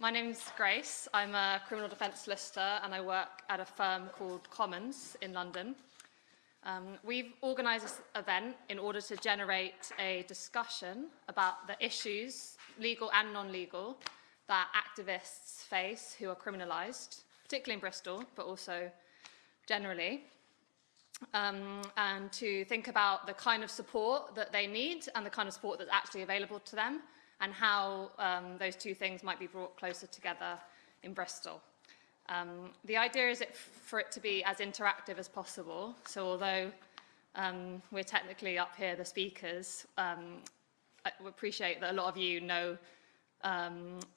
My name's Grace. I'm a criminal defence solicitor and I work at a firm called Commons in London. We've organised this event in order to generate a discussion about the issues, legal and non-legal, that activists face who are criminalised, particularly in Bristol, but also generally, and to think about the kind of support that they need and the kind of support that's actually available to them, and how those two things might be brought closer together in Bristol. The idea is for it to be as interactive as possible. So although we're technically up here, the speakers, I appreciate that a lot of you know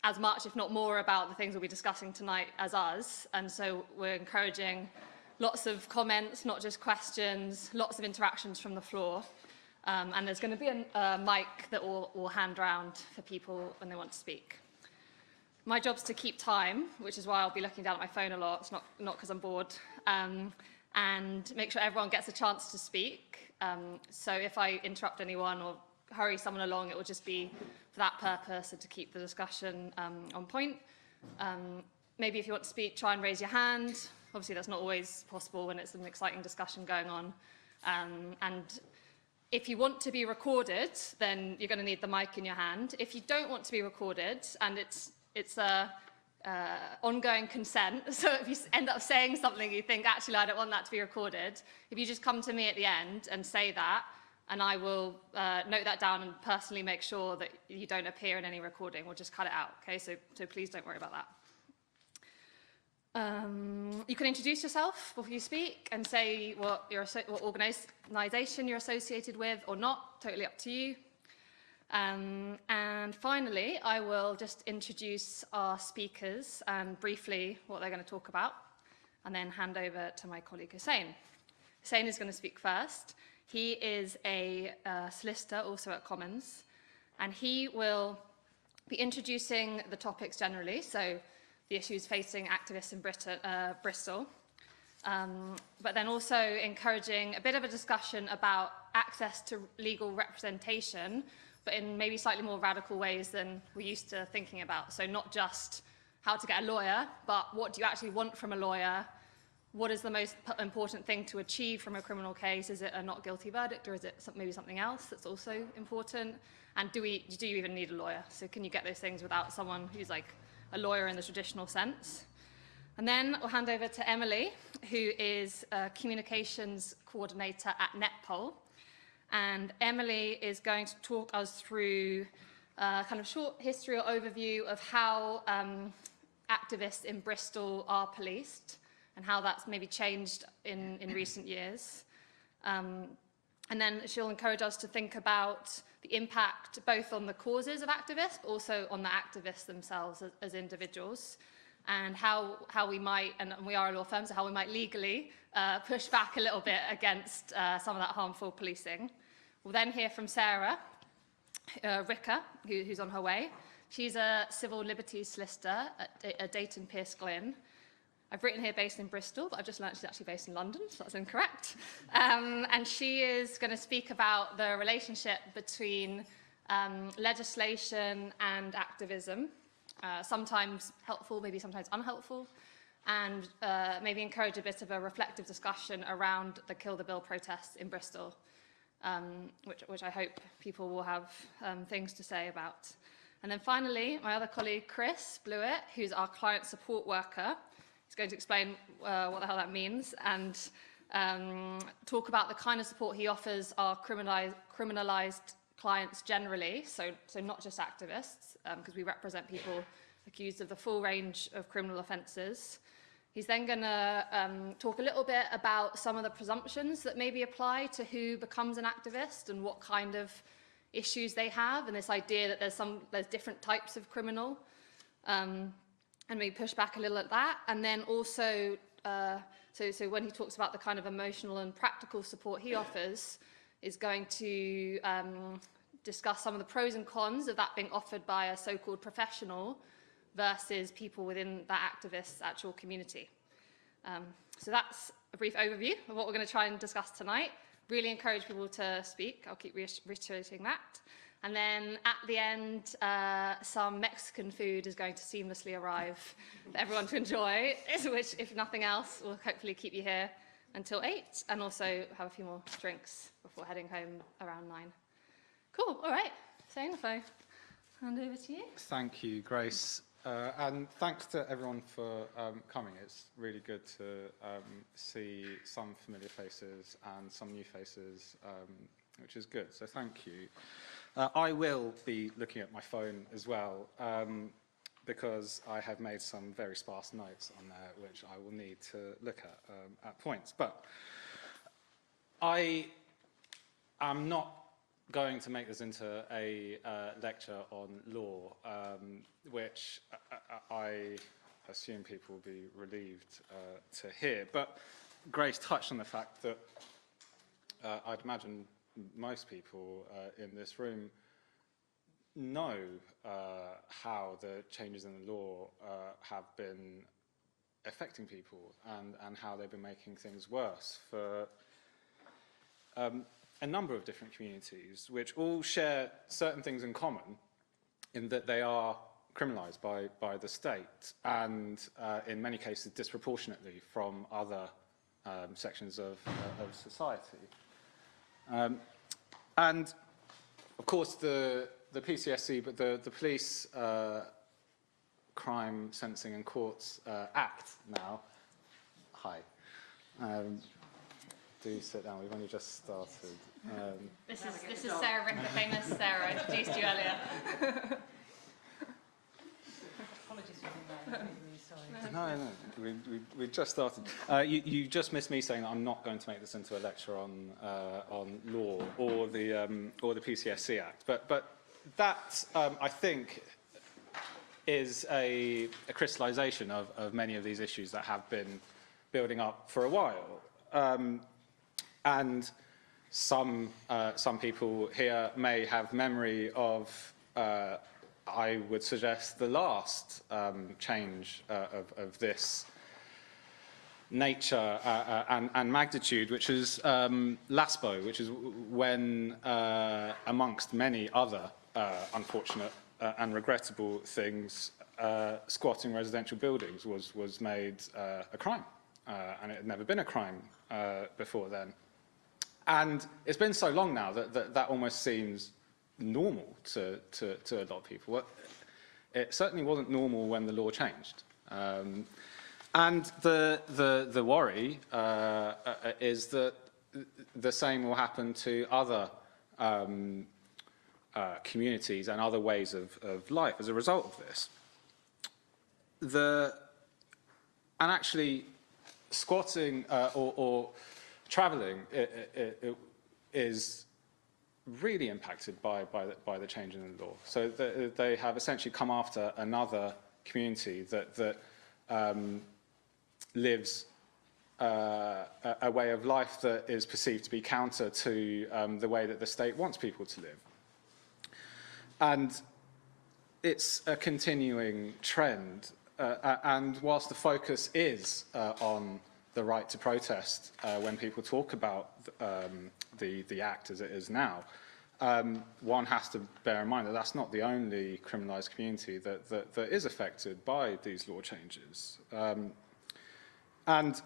as much, if not more, about the things we'll be discussing tonight as us. And so we're encouraging lots of comments, not just questions, lots of interactions from the floor. And there's going to be a mic that we'll hand around for people when they want to speak. My job's to keep time, which is why I'll be looking down at my phone a lot. It's not because I'm bored. And make sure everyone gets a chance to speak. So if I interrupt anyone or hurry someone along, it will just be for that purpose and to keep the discussion on point. Maybe if you want to speak, try and raise your hand. Obviously, that's not always possible when it's an exciting discussion going on. And if you want to be recorded, then you're going to need the mic in your hand. If you don't want to be recorded, and it's ongoing consent, so if you end up saying something you think, actually, I don't want that to be recorded, if you just come to me at the end and say that, and I will note that down and personally make sure that you don't appear in any recording, we'll just cut it out, okay? So please don't worry about that. You can introduce yourself before you speak and say what organisation you're associated with or not, totally up to you. And finally, I will just introduce our speakers and briefly what they're going to talk about, and then hand over to my colleague Hussein. Hussein is going to speak first. He is a solicitor, also at Commons, and he will be introducing the topics generally, so the issues facing activists in Bristol, but then also encouraging a bit of a discussion about access to legal representation, but in maybe slightly more radical ways than we're used to thinking about. So not just how to get a lawyer, but what do you actually want from a lawyer? What is the most important thing to achieve from a criminal case? Is it a not guilty verdict, or is it maybe something else that's also important? And do you even need a lawyer? So can you get those things without someone who's like a lawyer in the traditional sense? And then I'll hand over to Emily, who is a communications coordinator at Netpol. And Emily is going to talk us through a kind of short history or overview of how activists in Bristol are policed and how that's maybe changed in recent years. And then she'll encourage us to think about the impact both on the causes of activists, but also on the activists themselves as individuals, and how we might, and we are a law firm, so how we might legally push back a little bit against some of that harmful policing. We'll then hear from Sarah Ricker, who's on her way. She's a civil liberties solicitor at Dayton Pierce Glynn. I've written here based in Bristol, but I've just learned she's actually based in London, so that's incorrect. And she is going to speak about the relationship between legislation and activism, sometimes helpful, maybe sometimes unhelpful, and maybe encourage a bit of a reflective discussion around the Kill the Bill protests in Bristol, which I hope people will have things to say about. And then finally, my other colleague, Chris Blewett, who's our client support worker, is going to explain what the hell that means and talk about the kind of support he offers our criminalised clients generally, so not just activists, because we represent people accused of the full range of criminal offences. He's then going to talk a little bit about some of the presumptions that maybe apply to who becomes an activist and what kind of issues they have, and this idea that there's different types of criminal. And maybe push back a little at that. And then also, so when he talks about the kind of emotional and practical support he offers, is going to discuss some of the pros and cons of that being offered by a so-called professional versus people within that activist's actual community. So that's a brief overview of what we're going to try and discuss tonight. Really encourage people to speak. I'll keep reiterating that. And then at the end, some Mexican food is going to seamlessly arrive for everyone to enjoy, which, if nothing else, will hopefully keep you here until 8, and also have a few more drinks before heading home around 9. Cool, all right. Zane, if I hand over to you. Thank you, Grace. And thanks to everyone for coming. It's really good to see some familiar faces and some new faces, which is good, so thank you. I will be looking at my phone as well, because I have made some very sparse notes on there, which I will need to look at points. But I am not going to make this into a lecture on law, which I assume people will be relieved to hear. But Grace touched on the fact that I'd imagine most people in this room know how the changes in the law have been affecting people and how they've been making things worse for a number of different communities, which all share certain things in common in that they are criminalised by the state and in many cases disproportionately from other sections of society. And of course the PCSC, but the Police Crime Sentencing and Courts Act now, hi, do sit down, we've only just started. This is Sarah Rick, the famous Sarah I introduced you earlier. Apologies for being there, really sorry. No, we just started. You just missed me saying that I'm not going to make this into a lecture on law or the PCSC Act, but that I think is a crystallisation of many of these issues that have been building up for a while, and some people here may have memory of. I would suggest the last change of this nature and magnitude, which is LASPO, which is when, amongst many other unfortunate and regrettable things, squatting residential buildings was made a crime, and it had never been a crime before then. And it's been so long now that almost seems normal to a lot of people. It certainly wasn't normal when the law changed. And the worry is that the same will happen to other communities and other ways of life as a result of this. And actually, squatting or travelling is really impacted by the change in the law. So they have essentially come after another community that lives a way of life that is perceived to be counter to the way that the state wants people to live. And it's a continuing trend. And whilst the focus is on the right to protest when people talk about the Act as it is now, one has to bear in mind that that's not the only criminalised community that is affected by these law changes. And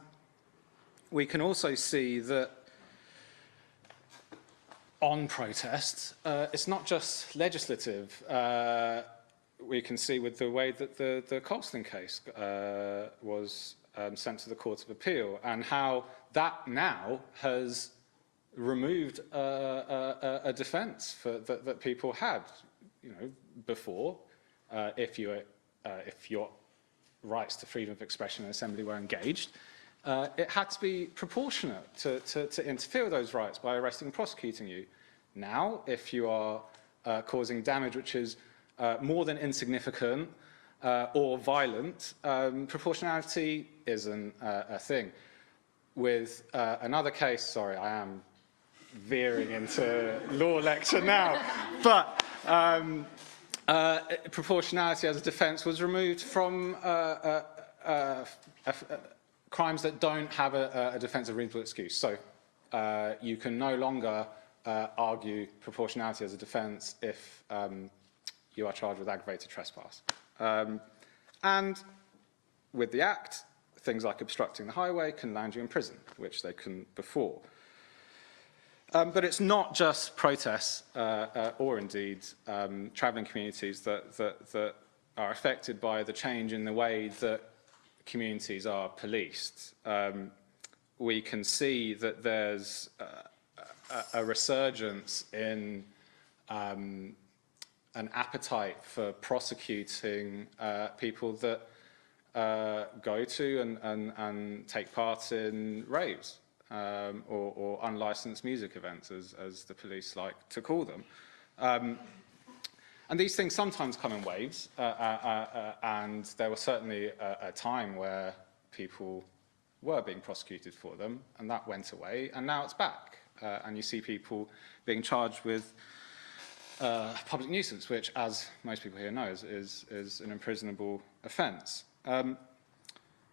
we can also see that on protest, it's not just legislative. We can see with the way that the Colston case was sent to the Court of Appeal and how that now has removed a defence that people had, before. If your rights to freedom of expression and assembly were engaged, it had to be proportionate to interfere with those rights by arresting and prosecuting you. Now, if you are causing damage which is more than insignificant or violent, proportionality isn't a thing. With another case, sorry, I am veering into law lecture now, but proportionality as a defence was removed from crimes that don't have a defence of reasonable excuse. So you can no longer argue proportionality as a defence if you are charged with aggravated trespass. And with the Act, things like obstructing the highway can land you in prison, which they couldn't before. But it's not just protests or indeed travelling communities that are affected by the change in the way that communities are policed. We can see that there's a resurgence in an appetite for prosecuting people that go to and take part in raves or unlicensed music events, as the police like to call them. And these things sometimes come in waves, and there was certainly a time where people were being prosecuted for them, and that went away, and now it's back. And you see people being charged with public nuisance, which, as most people here know, is an imprisonable offence.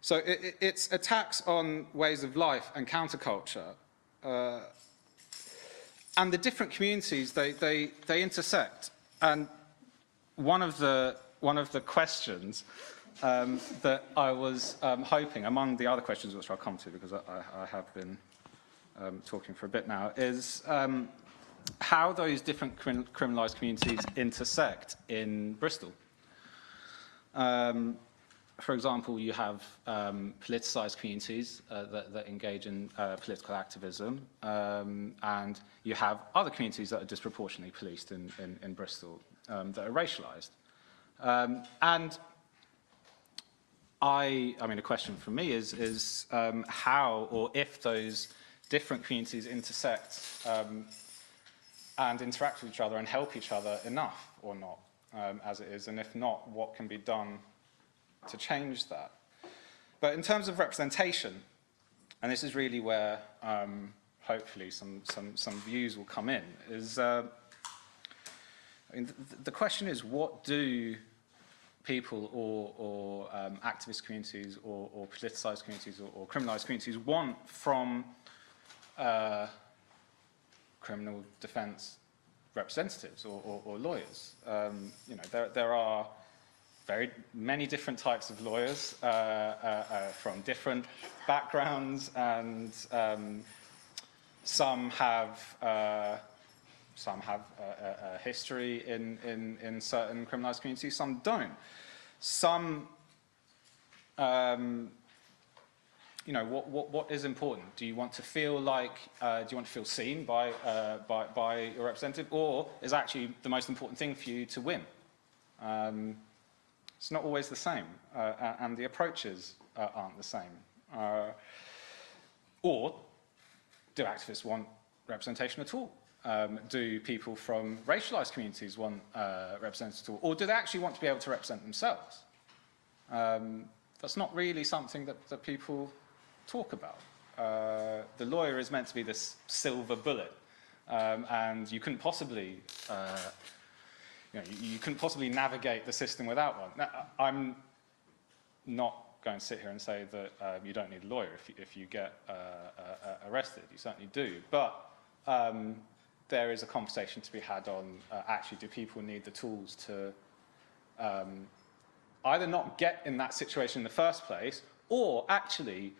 So it's attacks on ways of life and counterculture. And the different communities, they intersect. And one of the questions that I was hoping, among the other questions which I'll come to because I have been talking for a bit now, is how those different criminalised communities intersect in Bristol. For example, you have politicised communities that engage in political activism, and you have other communities that are disproportionately policed in Bristol that are racialised. And I mean, a question for me is how or if those different communities intersect and interact with each other and help each other enough or not, as it is, and if not, what can be done to change that. But in terms of representation, and this is really where hopefully some views will come in, is I mean, the question is, what do people or activist communities or politicised communities or criminalised communities want from criminal defence representatives or lawyers? You know, there are very many different types of lawyers from different backgrounds, and some have a history in certain criminalised communities, some don't. Some, you know, what is important? Do you want to feel like, do you want to feel seen by your representative, or is actually the most important thing for you to win? It's not always the same, and the approaches aren't the same. Or do activists want representation at all? Do people from racialised communities want representation at all? Or do they actually want to be able to represent themselves? That's not really something that people talk about. The lawyer is meant to be this silver bullet, and you couldn't possibly you couldn't possibly navigate the system without one. Now, I'm not going to sit here and say that you don't need a lawyer if you get arrested. You certainly do. But there is a conversation to be had on actually, do people need the tools to either not get in that situation in the first place, or actually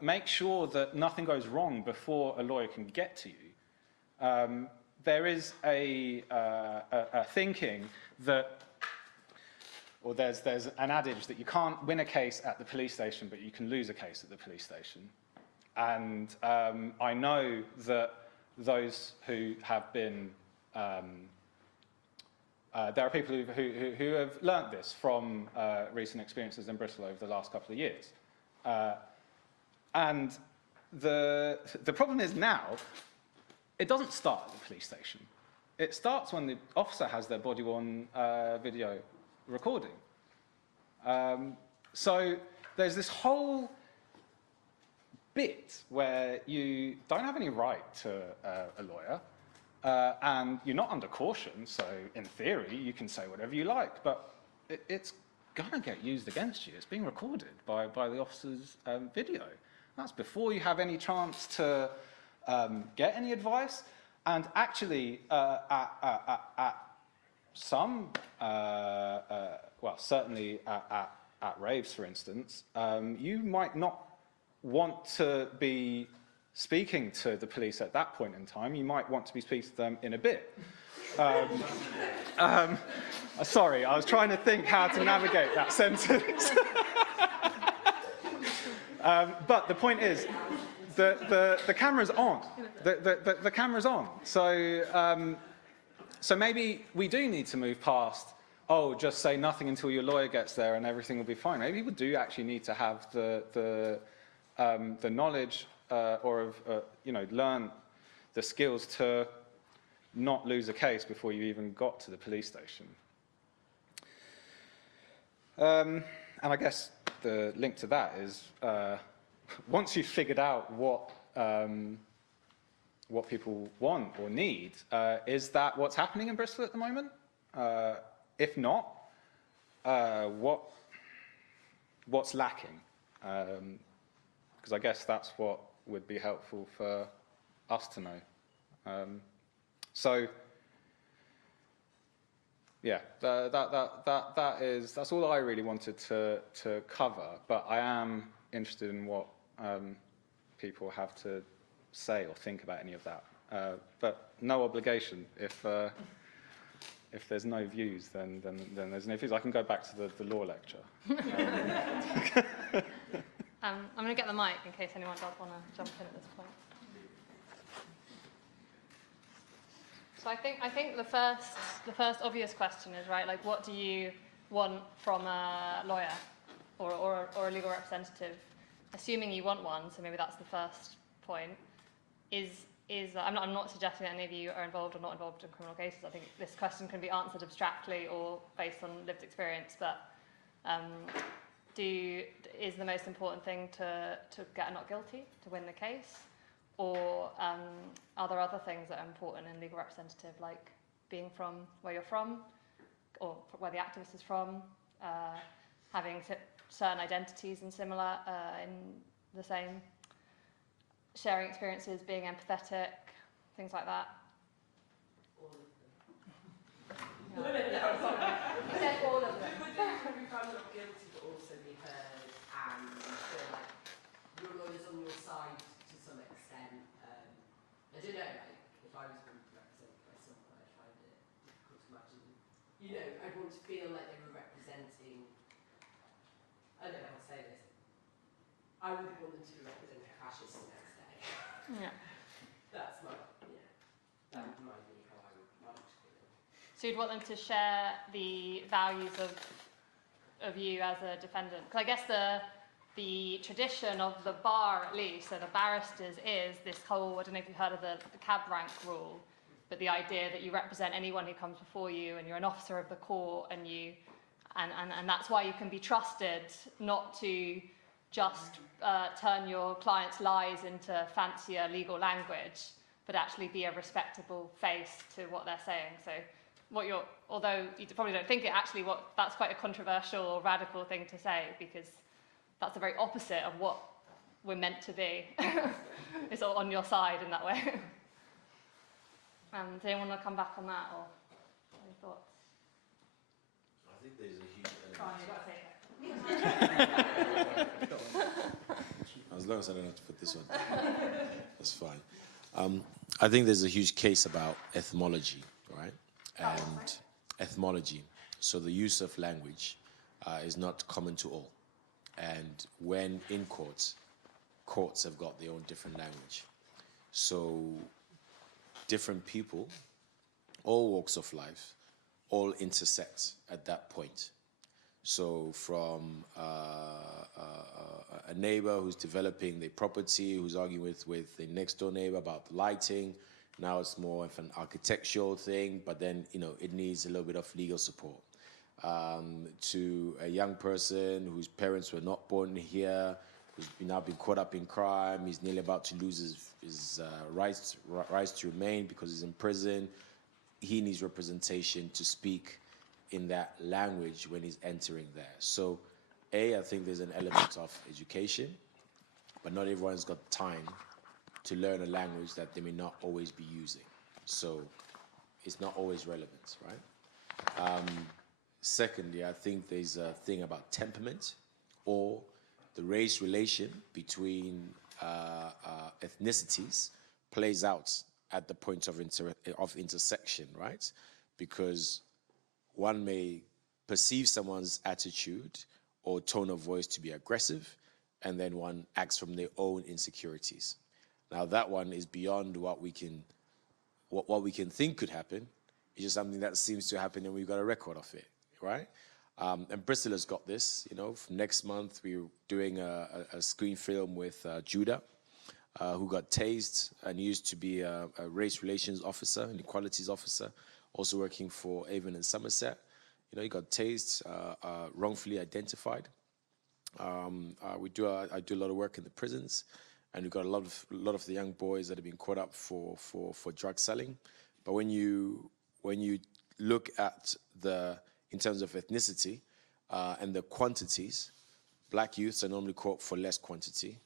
make sure that nothing goes wrong before a lawyer can get to you. There is a thinking that, or there's an adage that you can't win a case at the police station, but you can lose a case at the police station. And I know that those who have been, there are people who have learnt this from recent experiences in Bristol over the last couple of years. And the problem is now, it doesn't start at the police station. It starts when the officer has their body-worn video recording. So there's this whole bit where you don't have any right to a lawyer, and you're not under caution, so in theory you can say whatever you like, but it's going to get used against you. It's being recorded by the officer's video. That's before you have any chance to get any advice, And actually, at some, well, certainly at raves, for instance, you might not want to be speaking to the police at that point in time. You might want to be speaking to them in a bit. Sorry, I was trying to think how to navigate that sentence. But the point is, the camera's on. The camera's on. So maybe we do need to move past, oh, just say nothing until your lawyer gets there and everything will be fine. Maybe people do actually need to have the knowledge or learn the skills to not lose a case before you even got to the police station. And I guess the link to that is once you've figured out what people want or need, is that what's happening in Bristol at the moment? If not, what's lacking? Because I guess that's what would be helpful for us to know. So, yeah, that's all I really wanted to cover. But I am interested in what people have to say or think about any of that. But no obligation. If there's no views, then there's no views. I can go back to the law lecture. I'm going to get the mic in case anyone does want to jump in at this point. So I think the first obvious question is, right, like, what do you want from a lawyer or a legal representative? Assuming you want one, so maybe that's the first point. I'm not suggesting that any of you are involved or not involved in criminal cases. I think this question can be answered abstractly or based on lived experience, but is the most important thing to get a not guilty, to win the case? Or are there other things that are important in legal representative, like being from where you're from, or where the activist is from, having certain identities and similar in the same, sharing experiences, being empathetic, things like that? All of them. No, you said all of them. Would we found not guilty, but also be heard and feel like your lawyer's on your side to some extent? I don't know, like, if I was being represented by someone, I'd find it difficult to imagine. You know, I'd want to feel like they were representing, I don't know how to say this, I wouldn't want them to be representing a fascist the next day. Yeah. That might be how I would feel. So you'd want them to share the values of you as a defendant? Because I guess the tradition of the bar, at least, so the barristers, is this whole, I don't know if you've heard of the cab rank rule, but the idea that you represent anyone who comes before you and you're an officer of the court, and that's why you can be trusted not to just turn your client's lies into fancier legal language, but actually be a respectable face to what they're saying. So although you probably don't think it, actually that's quite a controversial or radical thing to say, because that's the very opposite of what we're meant to be. It's all on your side in that way. Does anyone want to come back on that, or any thoughts? I think there's a huge as long as I don't have to put this on, that's fine. I think there's a huge case about etymology, right? And etymology. So the use of language is not common to all. And when in courts have got their own different language. So different people, all walks of life, all intersect at that point. So from a neighbor who's developing their property, who's arguing with the next door neighbor about the lighting, now it's more of an architectural thing, but then, it needs a little bit of legal support. To a young person whose parents were not born here, who's now been caught up in crime, he's nearly about to lose his rights to remain because he's in prison. He needs representation to speak in that language when he's entering there. So, I think there's an element of education, but not everyone's got time to learn a language that they may not always be using. So it's not always relevant, right? Secondly, I think there's a thing about temperament or the race relation between ethnicities plays out at the point of intersection, right? Because one may perceive someone's attitude or tone of voice to be aggressive, and then one acts from their own insecurities. Now that one is beyond what we can think could happen. It's just something that seems to happen, and we've got a record of it, right? And Bristol has got this. You know, next month we're doing a screen film with Judah, who got tased and used to be a race relations officer, an equalities officer, also working for Avon and Somerset. You know, he got tased, wrongfully identified. I do a lot of work in the prisons, and we've got a lot of the young boys that have been caught up for drug selling. But when you look at in terms of ethnicity and the quantities, black youths are normally caught for less quantity.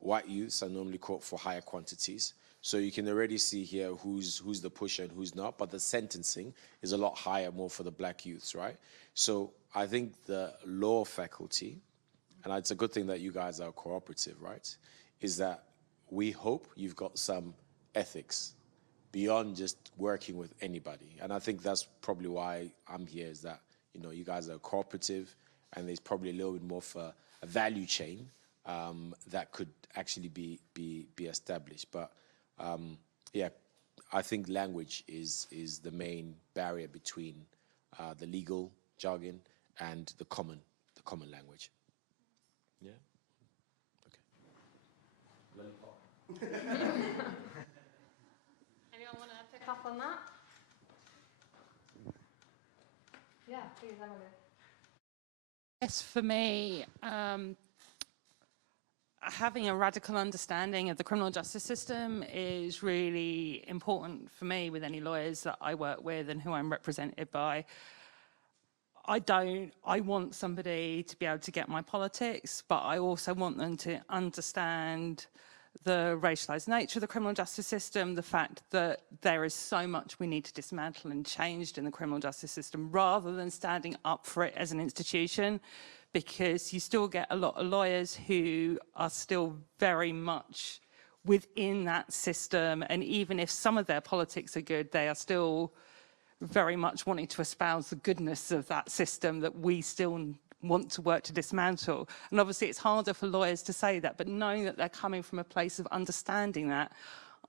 White youths are normally caught for higher quantities. So you can already see here who's the pusher and who's not, but the sentencing is a lot higher, more for the black youths, right? So I think the law faculty, and it's a good thing that you guys are cooperative, right, is that we hope you've got some ethics beyond just working with anybody. And I think that's probably why I'm here, is that, you know, you guys are cooperative, and there's probably a little bit more of a value chain that could actually be established. But yeah, I think language is the main barrier between the legal jargon and the common language. Yeah. Okay. Lollipop. Anyone want to pick up on that? Yeah, please, Emily. Yes, for me, having a radical understanding of the criminal justice system is really important for me with any lawyers that I work with and who I'm represented by. I want somebody to be able to get my politics, but I also want them to understand the racialized nature of the criminal justice system, the fact that there is so much we need to dismantle and change in the criminal justice system, rather than standing up for it as an institution, because you still get a lot of lawyers who are still very much within that system, and even if some of their politics are good, they are still very much wanting to espouse the goodness of that system that we still want to work to dismantle. And obviously it's harder for lawyers to say that, but knowing that they're coming from a place of understanding that,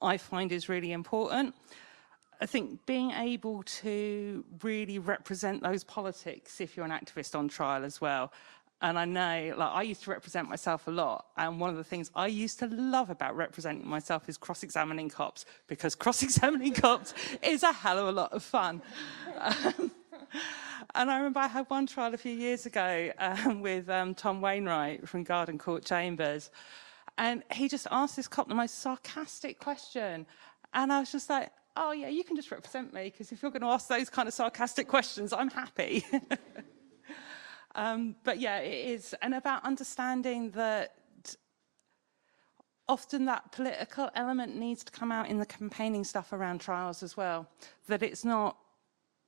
I find is really important. I think being able to really represent those politics if you're an activist on trial as well. And I know, like, I used to represent myself a lot, and one of the things I used to love about representing myself is cross-examining cops, because cross-examining cops is a hell of a lot of fun. And I remember I had one trial a few years ago with Tom Wainwright from Garden Court Chambers, and he just asked this cop the most sarcastic question, and I was just like, oh yeah, you can just represent me, because if you're going to ask those kind of sarcastic questions, I'm happy. But yeah, it is, and about understanding that often that political element needs to come out in the campaigning stuff around trials as well, that it's not,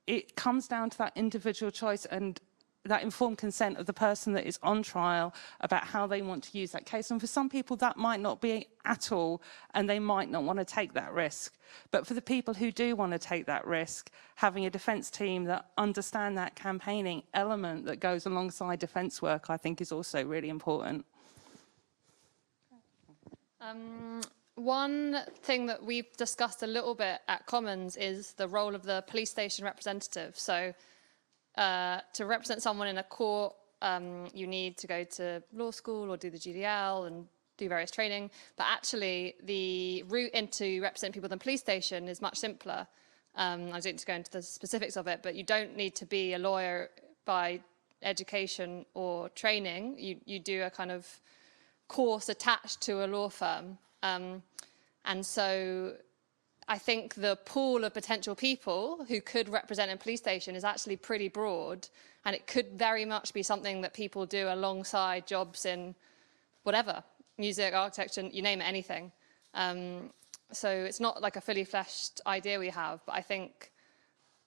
it comes down to that individual choice and that informed consent of the person that is on trial about how they want to use that case. And for some people that might not be at all, and they might not want to take that risk. But for the people who do want to take that risk, having a defence team that understand that campaigning element that goes alongside defence work, I think is also really important. One thing that we've discussed a little bit at Commons is the role of the police station representative. So to represent someone in a court, you need to go to law school or do the GDL and do various training. But actually, the route into representing people in the police station is much simpler. I don't need to go into the specifics of it, but you don't need to be a lawyer by education or training. You do a kind of course attached to a law firm. And so I think the pool of potential people who could represent a police station is actually pretty broad, and it could very much be something that people do alongside jobs in whatever, music, architecture, you name it, anything. So it's not like a fully fleshed idea we have, but I think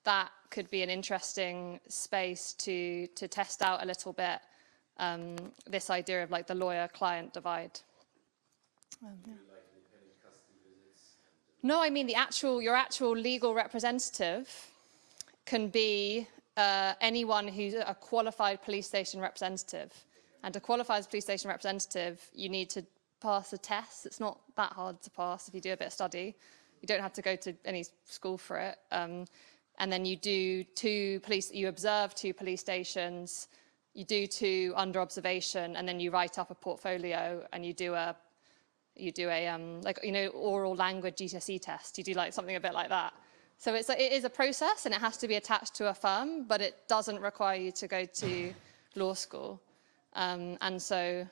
that could be an interesting space to test out a little bit, this idea of like the lawyer-client divide. Yeah. No, I mean your actual legal representative can be anyone who's a qualified police station representative. And to qualify as a police station representative, you need to pass a test. It's not that hard to pass if you do a bit of study. You don't have to go to any school for it. And then you do you observe 2 police stations, you do 2 under observation, and then you write up a portfolio and you do a like, you know, oral language GCSE test. You do like something a bit like that. So it is a process and it has to be attached to a firm, but it doesn't require you to go to law school. And so,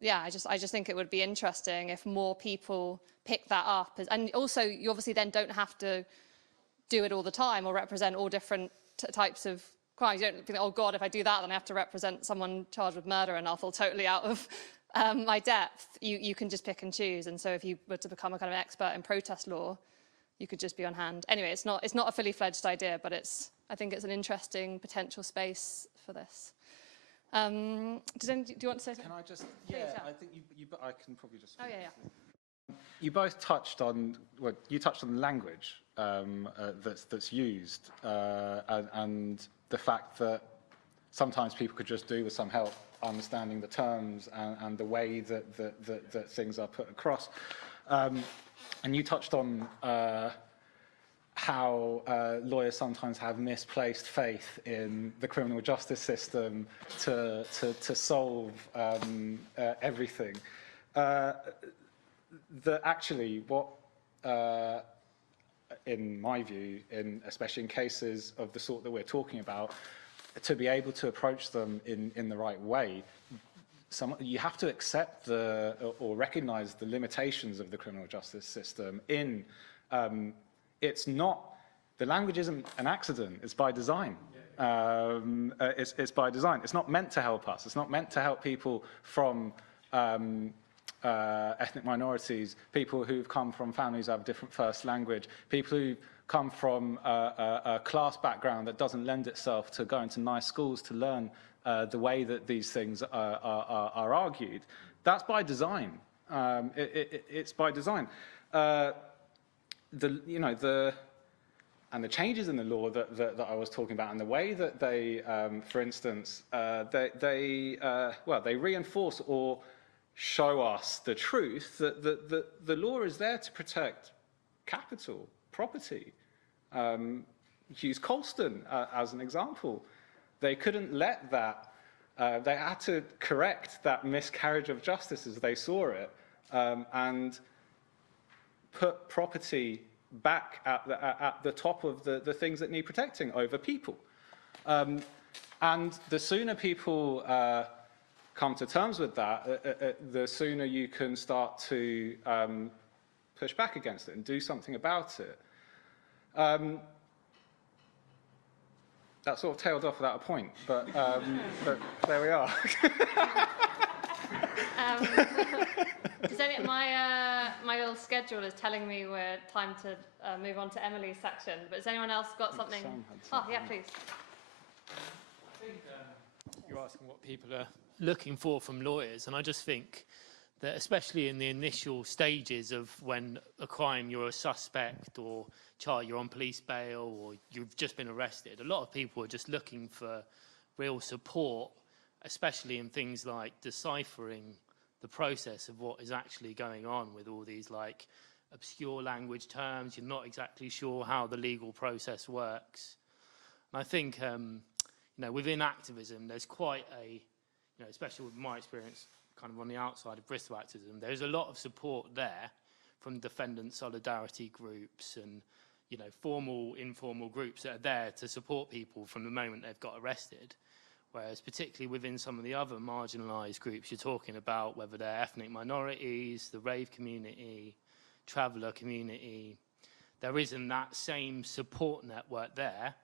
yeah, I just think it would be interesting if more people pick that up. And also, you obviously then don't have to do it all the time or represent all different types of crimes. You don't think, oh God, if I do that, then I have to represent someone charged with murder and I'll fall totally out of my depth. You can just pick and choose. And so if you were to become a kind of expert in protest law, you could just be on hand. Anyway, it's not a fully fledged idea, but I think it's an interesting potential space for this. Do you want to say something? Can I just, Please, yeah. I think I can probably just. Oh, yeah. You both touched on, well, you touched on the language that's used and the fact that sometimes people could just do with some help understanding the terms and the way that things are put across. And you touched on how lawyers sometimes have misplaced faith in the criminal justice system to solve everything. Actually, what, in my view, especially in cases of the sort that we're talking about, to be able to approach them in the right way, you have to accept or recognize the limitations of the criminal justice system. It's not, the language isn't an accident, it's by design. It's by design. It's not meant to help us. It's not meant to help people from ethnic minorities, people who've come from families who have a different first language, people who come from a class background that doesn't lend itself to going to nice schools to learn the way that these things are argued. That's by design. It's by design. And the changes in the law that I was talking about, and the way that they, for instance, they reinforce or show us the truth that the law is there to protect capital, property. Use Colston as an example. They couldn't let that, they had to correct that miscarriage of justice as they saw it, and put property back at the top of the things that need protecting over people. And the sooner people come to terms with that, the sooner you can start to push back against it and do something about it. That sort of tailed off without a point, but there we are. My little schedule is telling me we're time to move on to Emily's section, but has anyone else got something? Oh, yeah, please. I think you're asking what people are looking for from lawyers, and I just think that especially in the initial stages of when a crime, you're a suspect or you're on police bail or you've just been arrested, a lot of people are just looking for real support, especially in things like deciphering the process of what is actually going on with all these like obscure language terms. You're not exactly sure how the legal process works. And I think, within activism, there's quite a, especially with my experience kind of on the outside of Bristol activism, there's a lot of support there from defendant solidarity groups and, formal, informal groups that are there to support people from the moment they've got arrested. Whereas particularly within some of the other marginalised groups you're talking about, whether they're ethnic minorities, the rave community, traveller community, there isn't that same support network there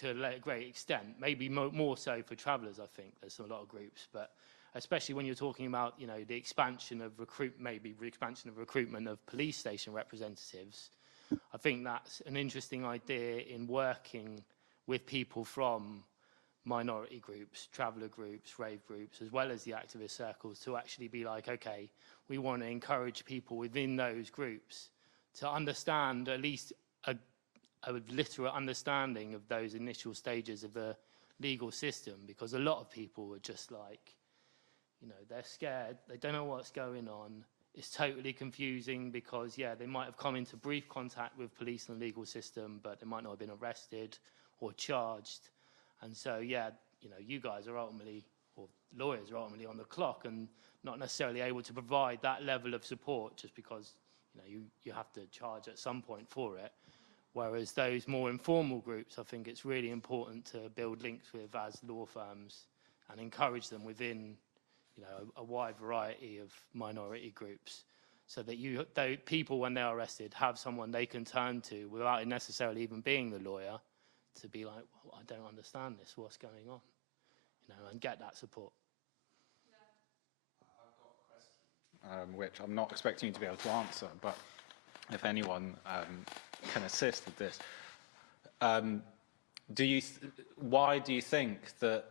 to a great extent. Maybe more so for travellers, I think. There's a lot of groups, but especially when you're talking about, you know, the expansion of recruitment of police station representatives. I think that's an interesting idea in working with people from minority groups, traveller groups, rave groups, as well as the activist circles, to actually be like, okay, we want to encourage people within those groups to understand at least a literal understanding of those initial stages of the legal system, because a lot of people are just like, you know, they're scared, they don't know what's going on, it's totally confusing because, yeah, they might have come into brief contact with police and the legal system, but they might not have been arrested or charged. And so, yeah, you know, you guys are ultimately, or lawyers are ultimately on the clock and not necessarily able to provide that level of support just because, you know, you have to charge at some point for it. Whereas those more informal groups, I think it's really important to build links with as law firms and encourage them within, you know, a wide variety of minority groups, so that people, when they're arrested, have someone they can turn to without it necessarily even being the lawyer, to be like, well, I don't understand this, what's going on, you know, and get that support. I've got a question, which I'm not expecting you to be able to answer, but if anyone can assist with this. Why do you think that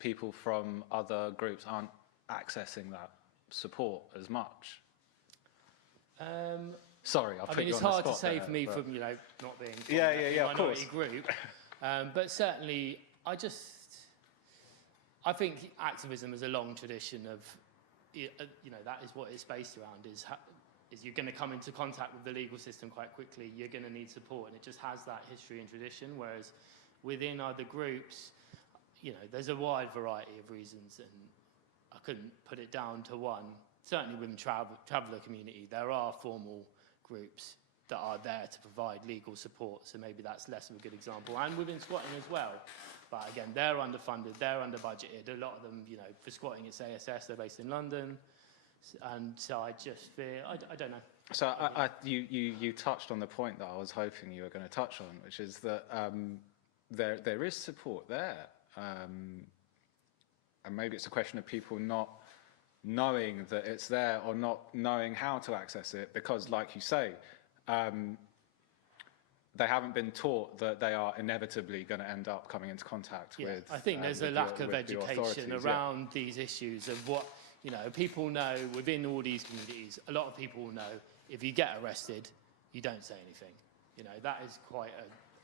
people from other groups aren't accessing that support as much? Sorry, I'll put you on the spot. It's hard to say there, for me, but... from, you know, not being from yeah, a minority group, but certainly I think activism is a long tradition of, you know, that is what it's based around, is you're going to come into contact with the legal system quite quickly, you're going to need support, and it just has that history and tradition, whereas within other groups, you know, there's a wide variety of reasons, and I couldn't put it down to one. Certainly within traveller community, there are formal groups that are there to provide legal support, so maybe that's less of a good example. And within squatting as well, but again, they're underfunded, they're under budgeted. A lot of them, you know, for squatting it's ASS, they're based in London, and so I just fear, I don't know. So you touched on the point that I was hoping you were going to touch on, which is that there is support there. And maybe it's a question of people not knowing that it's there or not knowing how to access it, because, like you say, they haven't been taught that they are inevitably going to end up coming into contact with. I think there's a lack of education around these issues of what, you know, people know within all these communities. A lot of people know if you get arrested, you don't say anything. You know, that is quite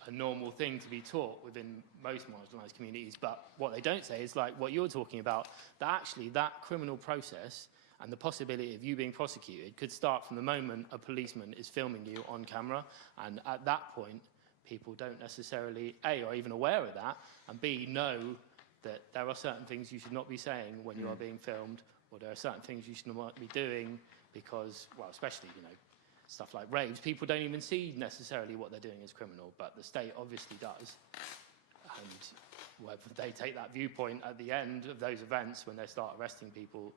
a normal thing to be taught within most marginalised communities, but what they don't say is, like what you're talking about, that actually that criminal process and the possibility of you being prosecuted could start from the moment a policeman is filming you on camera, and at that point people don't necessarily A, are even aware of that, and B, know that there are certain things you should not be saying when you are being filmed, or there are certain things you should not be doing because, well, especially, you know, stuff like raves, people don't even see necessarily what they're doing as criminal, but the state obviously does. And whether they take that viewpoint at the end of those events when they start arresting people,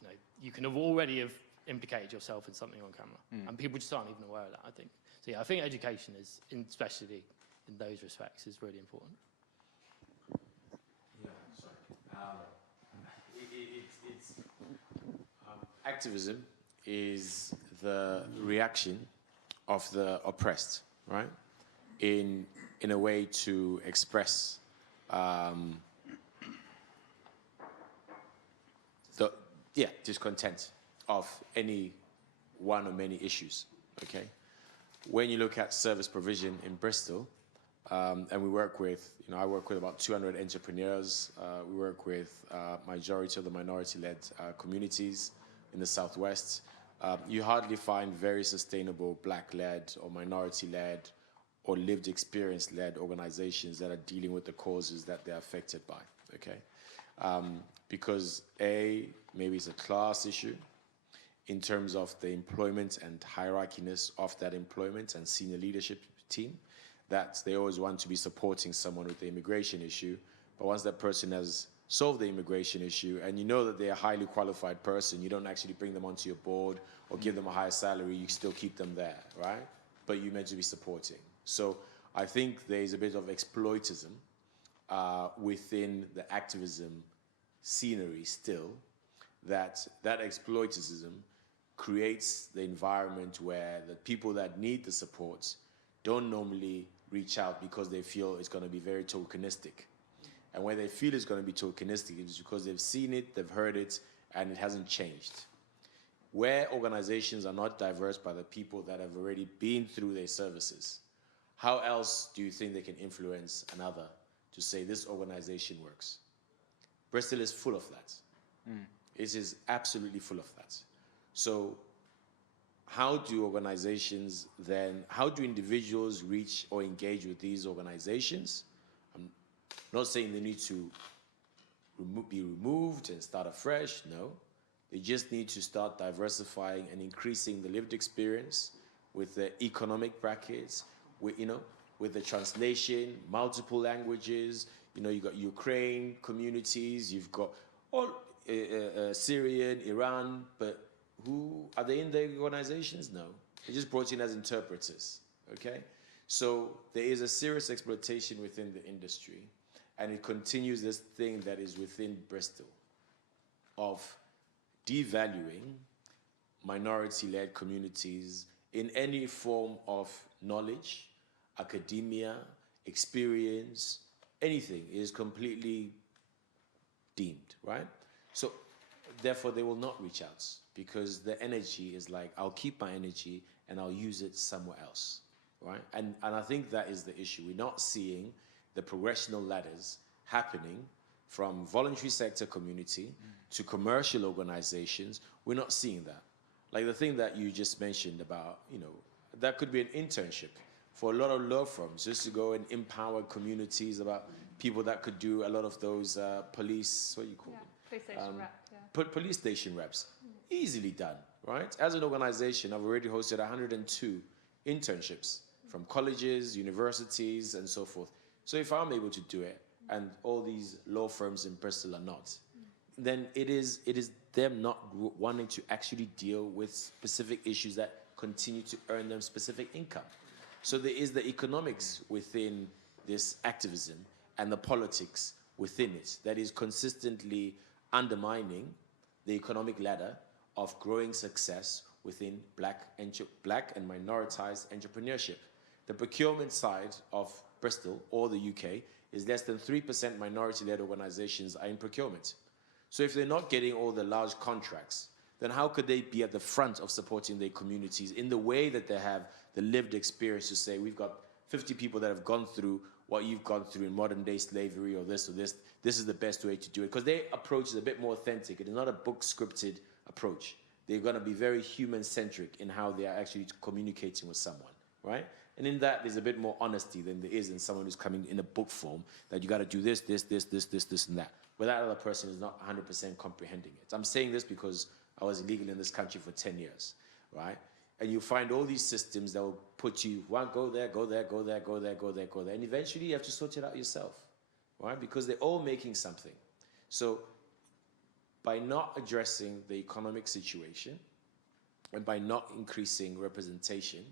you know, you can have already have implicated yourself in something on camera. And people just aren't even aware of that, I think. So yeah, I think education is, especially in those respects, is really important. Yeah, sorry. Activism is the reaction of the oppressed, right? In a way to express discontent of any one or many issues, okay? When you look at service provision in Bristol, and we work with, you know, I work with about 200 entrepreneurs. We work with majority of the minority-led communities in the Southwest. You hardly find very sustainable Black-led or minority-led or lived experience-led organizations that are dealing with the causes that they're affected by, okay? Because A, maybe it's a class issue in terms of the employment and hierarchiness of that employment and senior leadership team, that they always want to be supporting someone with the immigration issue, but once that person has solved the immigration issue and you know that they're a highly qualified person, you don't actually bring them onto your board or give them a higher salary, you still keep them there, right? But you're meant to be supporting. So I think there's a bit of exploitism within the activism scenery still, that exploitism creates the environment where the people that need the support don't normally reach out because they feel it's going to be very tokenistic. And when they feel it's going to be tokenistic, it's because they've seen it, they've heard it, and it hasn't changed. Where organizations are not diverse by the people that have already been through their services, how else do you think they can influence another to say this organization works? Bristol is full of that. It is absolutely full of that. So how do organizations then, how do individuals reach or engage with these organizations? I'm not saying they need to be removed and start afresh, no. They just need to start diversifying and increasing the lived experience with the economic brackets, with the translation, multiple languages. You've got Ukraine communities, you've got all Syrian, Iran, but are they in the organizations? No. They're just brought in as interpreters, okay? So there is a serious exploitation within the industry, and it continues this thing that is within Bristol of devaluing minority-led communities in any form of knowledge, academia, experience, anything is completely deemed, right? So therefore they will not reach out because the energy is like, I'll keep my energy and I'll use it somewhere else, right? And I think that is the issue. We're not seeing the progressional ladders happening from voluntary sector community to commercial organizations. We're not seeing that. Like the thing that you just mentioned about, that could be an internship for a lot of law firms, just to go and empower communities about people that could do a lot of those police, what do you call them? Police station rep, Police station reps. Easily done, right? As an organization, I've already hosted 102 internships from colleges, universities, and so forth. So if I'm able to do it, and all these law firms in Bristol are not, then it is them not wanting to actually deal with specific issues that continue to earn them specific income. So there is the economics within this activism and the politics within it that is consistently undermining the economic ladder of growing success within black and minoritized entrepreneurship. The procurement side of Bristol or the UK is less than 3% minority-led organizations are in procurement. So if they're not getting all the large contracts, then how could they be at the front of supporting their communities in the way that they have the lived experience to say, we've got 50 people that have gone through what you've gone through in modern day slavery or this, this is the best way to do it. Because their approach is a bit more authentic. It is not a book scripted approach. They're gonna be very human-centric in how they are actually communicating with someone, right? And in that, there's a bit more honesty than there is in someone who's coming in a book form that you got to do this, and that. But that other person is not 100% comprehending it. I'm saying this because I was illegal in this country for 10 years, right? And you find all these systems that will put you, go there, go there, go there, go there, go there, go there. And eventually you have to sort it out yourself, right? Because they're all making something. So by not addressing the economic situation and by not increasing representation,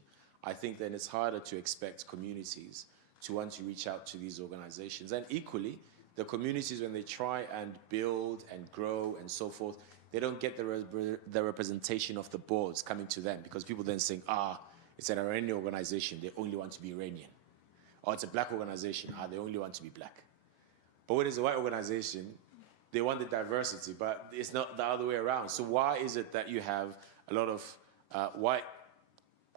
I think then it's harder to expect communities to want to reach out to these organizations. And equally, the communities, when they try and build and grow and so forth, they don't get the representation of the boards coming to them, because people then saying, it's an Iranian organization, they only want to be Iranian. Or it's a black organization, they only want to be black. But when it's a white organization, they want the diversity, but it's not the other way around. So why is it that you have a lot of white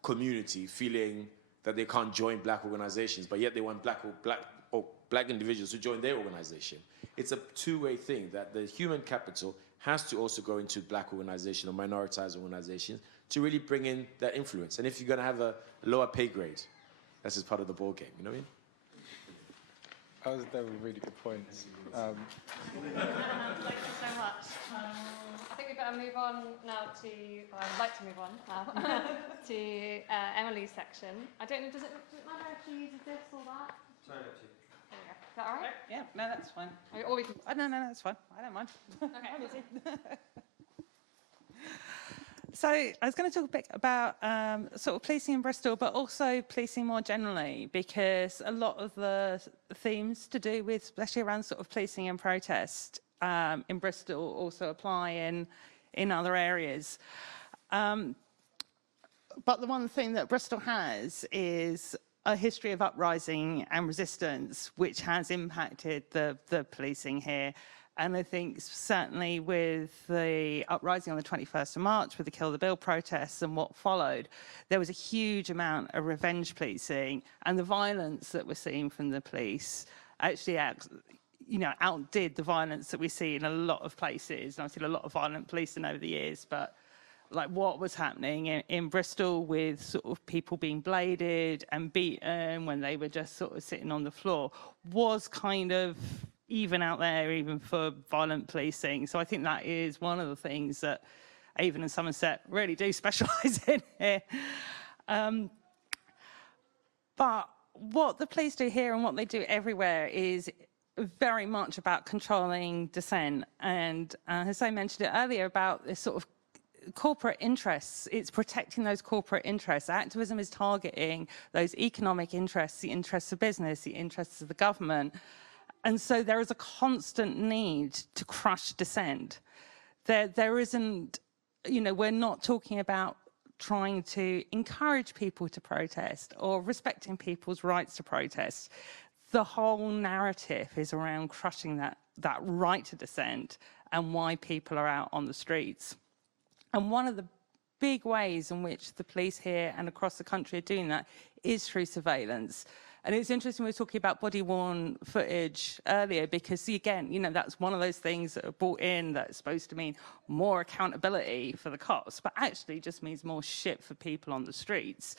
community feeling that they can't join black organizations, but yet they want black individuals to join their organization? It's a two-way thing, that the human capital has to also go into black organizations or minoritized organizations to really bring in that influence. And if you're going to have a lower pay grade, that's just part of the ball game, you know what I mean? That was really good points. Thank you so much. I think we better move on now to, I'd like to move on now to Emily's section. I don't know, does it matter if she uses this or that? Try it up to you. There we go. Is that all right? Yeah, no, that's fine. Or we can... No, that's fine. I don't mind. Okay. I'm easy. So I was going to talk a bit about sort of policing in Bristol, but also policing more generally, because a lot of the themes to do with, especially around sort of policing and protest, in Bristol also apply in other areas. But the one thing that Bristol has is a history of uprising and resistance, which has impacted the policing here. And I think certainly with the uprising on the 21st of March, with the Kill the Bill protests and what followed, there was a huge amount of revenge policing, and the violence that we're seeing from the police actually outdid the violence that we see in a lot of places. And I've seen a lot of violent policing over the years, but like what was happening in Bristol with sort of people being bladed and beaten when they were just sort of sitting on the floor was kind of even out there, even for violent policing. So I think that is one of the things that Avon and Somerset really do specialise in here. But what the police do here and what they do everywhere is very much about controlling dissent. And Hussein mentioned it earlier about this sort of corporate interests. It's protecting those corporate interests. Activism is targeting those economic interests, the interests of business, the interests of the government. And so there is a constant need to crush dissent. There isn't, we're not talking about trying to encourage people to protest or respecting people's rights to protest. The whole narrative is around crushing that right to dissent and why people are out on the streets. And one of the big ways in which the police here and across the country are doing that is through surveillance. And it's interesting, we were talking about body-worn footage earlier, because again, that's one of those things that are brought in that's supposed to mean more accountability for the cops, but actually just means more shit for people on the streets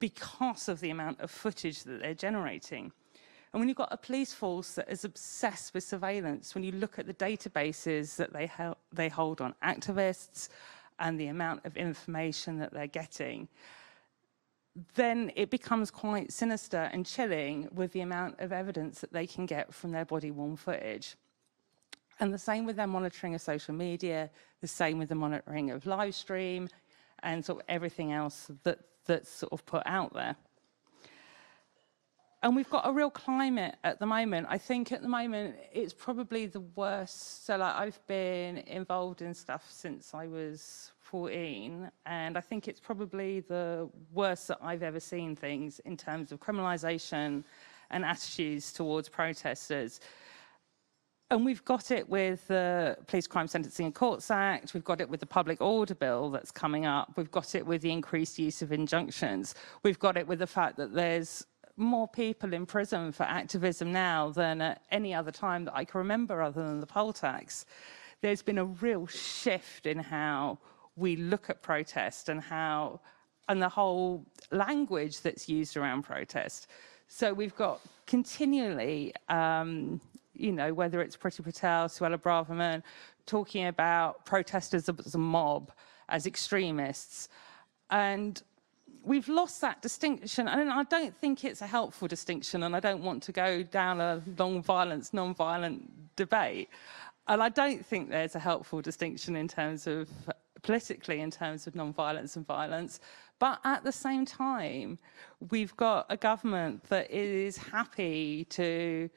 because of the amount of footage that they're generating. And when you've got a police force that is obsessed with surveillance, when you look at the databases that they hold on activists and the amount of information that they're getting, then it becomes quite sinister and chilling with the amount of evidence that they can get from their body-worn footage. And the same with their monitoring of social media, the same with the monitoring of live stream and sort of everything else that's sort of put out there. And we've got a real climate at the moment. I think at the moment it's probably the worst. So I've been involved in stuff since I was 14, and I think it's probably the worst that I've ever seen things in terms of criminalisation and attitudes towards protesters. And we've got it with the Police Crime Sentencing and Courts Act, we've got it with the Public Order Bill that's coming up, we've got it with the increased use of injunctions, we've got it with the fact that there's more people in prison for activism now than at any other time that I can remember other than the poll tax. There's been a real shift in how we look at protest and the whole language that's used around protest. So we've got continually, whether it's Priti Patel, Suella Braverman, talking about protesters as a mob, as extremists. And we've lost that distinction, and I don't think it's a helpful distinction, and I don't want to go down a non-violence, non-violent debate. And I don't think there's a helpful distinction in terms of, politically, in terms of non-violence and violence. But at the same time, we've got a government that is happy to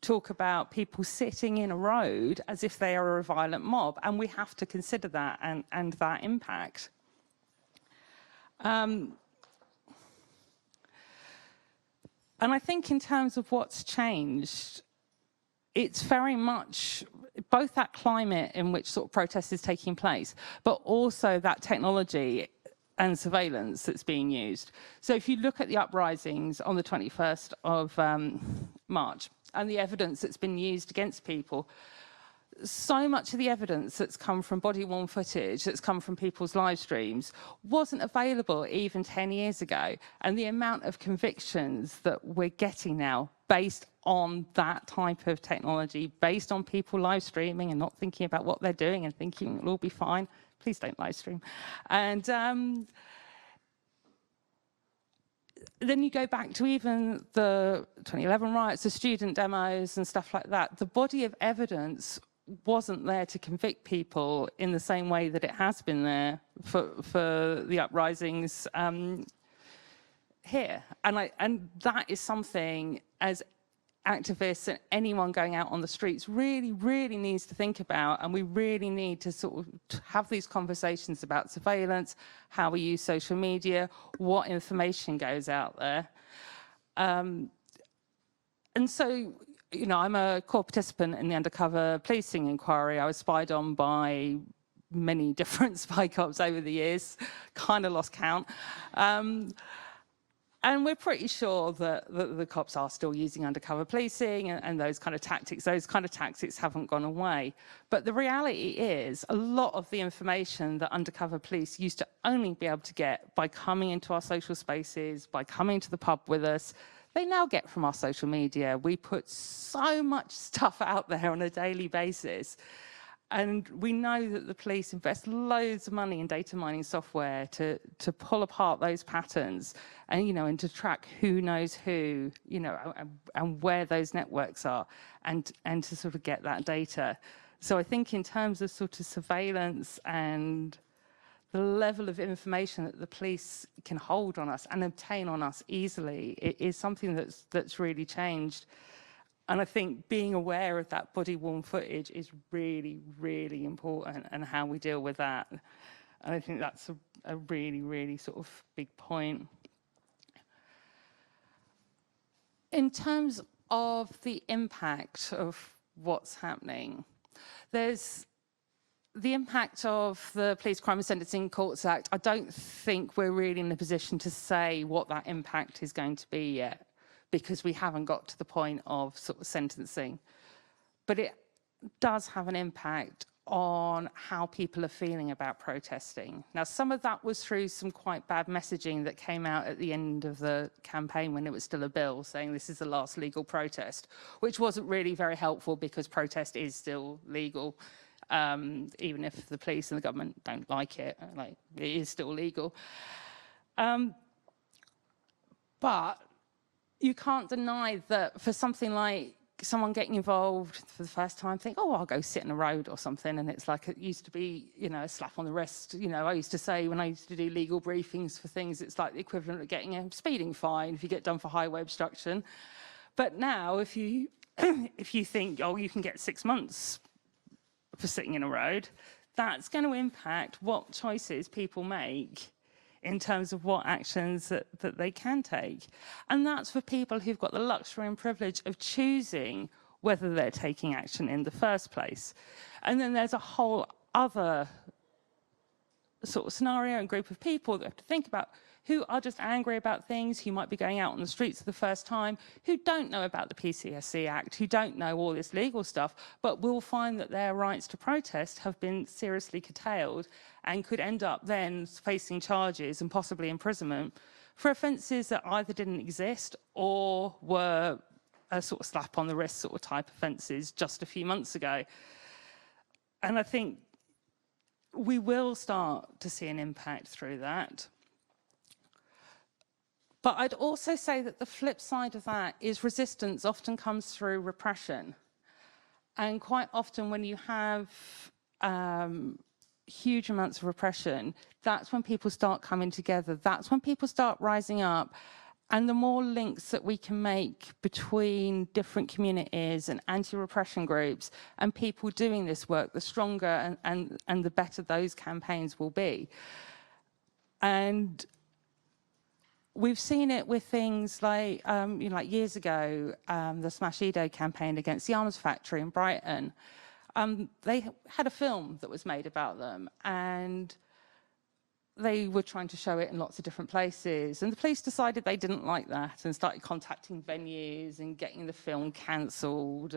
talk about people sitting in a road as if they are a violent mob, and we have to consider that and that impact. And I think in terms of what's changed, it's very much both that climate in which sort of protest is taking place, but also that technology and surveillance that's being used. So if you look at the uprisings on the 21st of March and the evidence that's been used against people, so much of the evidence that's come from body-worn footage, that's come from people's live streams, wasn't available even 10 years ago. And the amount of convictions that we're getting now based on that type of technology, based on people live streaming and not thinking about what they're doing and thinking it'll all be fine. Please don't live stream. And then you go back to even the 2011 riots, the student demos and stuff like that. The body of evidence wasn't there to convict people in the same way that it has been there for the uprisings here. And that is something, as activists and anyone going out on the streets really, really needs to think about, and we really need to sort of have these conversations about surveillance, how we use social media, what information goes out there. And so, you know, I'm a core participant in the undercover policing inquiry. I was spied on by many different spy cops over the years, kind of lost count. And we're pretty sure that the cops are still using undercover policing and those kind of tactics. Those kind of tactics haven't gone away. But the reality is a lot of the information that undercover police used to only be able to get by coming into our social spaces, by coming to the pub with us, they now get from our social media. We put so much stuff out there on a daily basis. And we know that the police invest loads of money in data mining software to pull apart those patterns and, you know, and to track who knows who, you know, and where those networks are and to sort of get that data. So I think in terms of sort of surveillance and the level of information that the police can hold on us and obtain on us easily, it is something that's really changed. And I think being aware of that body-worn footage is really, really important, and how we deal with that. And I think that's a really, really sort of big point. In terms of the impact of what's happening, there's the impact of the Police Crime and Sentencing Courts Act. I don't think we're really in a position to say what that impact is going to be yet, because we haven't got to the point of sort of sentencing. But it does have an impact on how people are feeling about protesting. Now, some of that was through some quite bad messaging that came out at the end of the campaign when it was still a bill, saying this is the last legal protest, which wasn't really very helpful because protest is still legal, even if the police and the government don't like it, like, it is still legal. But you can't deny that for something like someone getting involved for the first time, think, oh, I'll go sit in a road or something. And it's like, it used to be, you know, a slap on the wrist. You know, I used to say when I used to do legal briefings for things, it's like the equivalent of getting a speeding fine if you get done for highway obstruction. But now if you, if you think, oh, you can get 6 months for sitting in a road, that's going to impact what choices people make in terms of what actions that they can take. And that's for people who've got the luxury and privilege of choosing whether they're taking action in the first place. And then there's a whole other sort of scenario and group of people that have to think about, who are just angry about things, who might be going out on the streets for the first time, who don't know about the PCSC Act, who don't know all this legal stuff, but will find that their rights to protest have been seriously curtailed and could end up then facing charges and possibly imprisonment for offences that either didn't exist or were a sort of slap on the wrist sort of type offences just a few months ago. And I think we will start to see an impact through that. But I'd also say that the flip side of that is resistance often comes through repression. And quite often when you have huge amounts of repression, that's when people start coming together. That's when people start rising up. And the more links that we can make between different communities and anti-repression groups and people doing this work, the stronger and the better those campaigns will be. And we've seen it with things like, you know, like years ago, the Smash Edo campaign against the arms factory in Brighton. They had a film that was made about them, and they were trying to show it in lots of different places. And the police decided they didn't like that and started contacting venues and getting the film cancelled.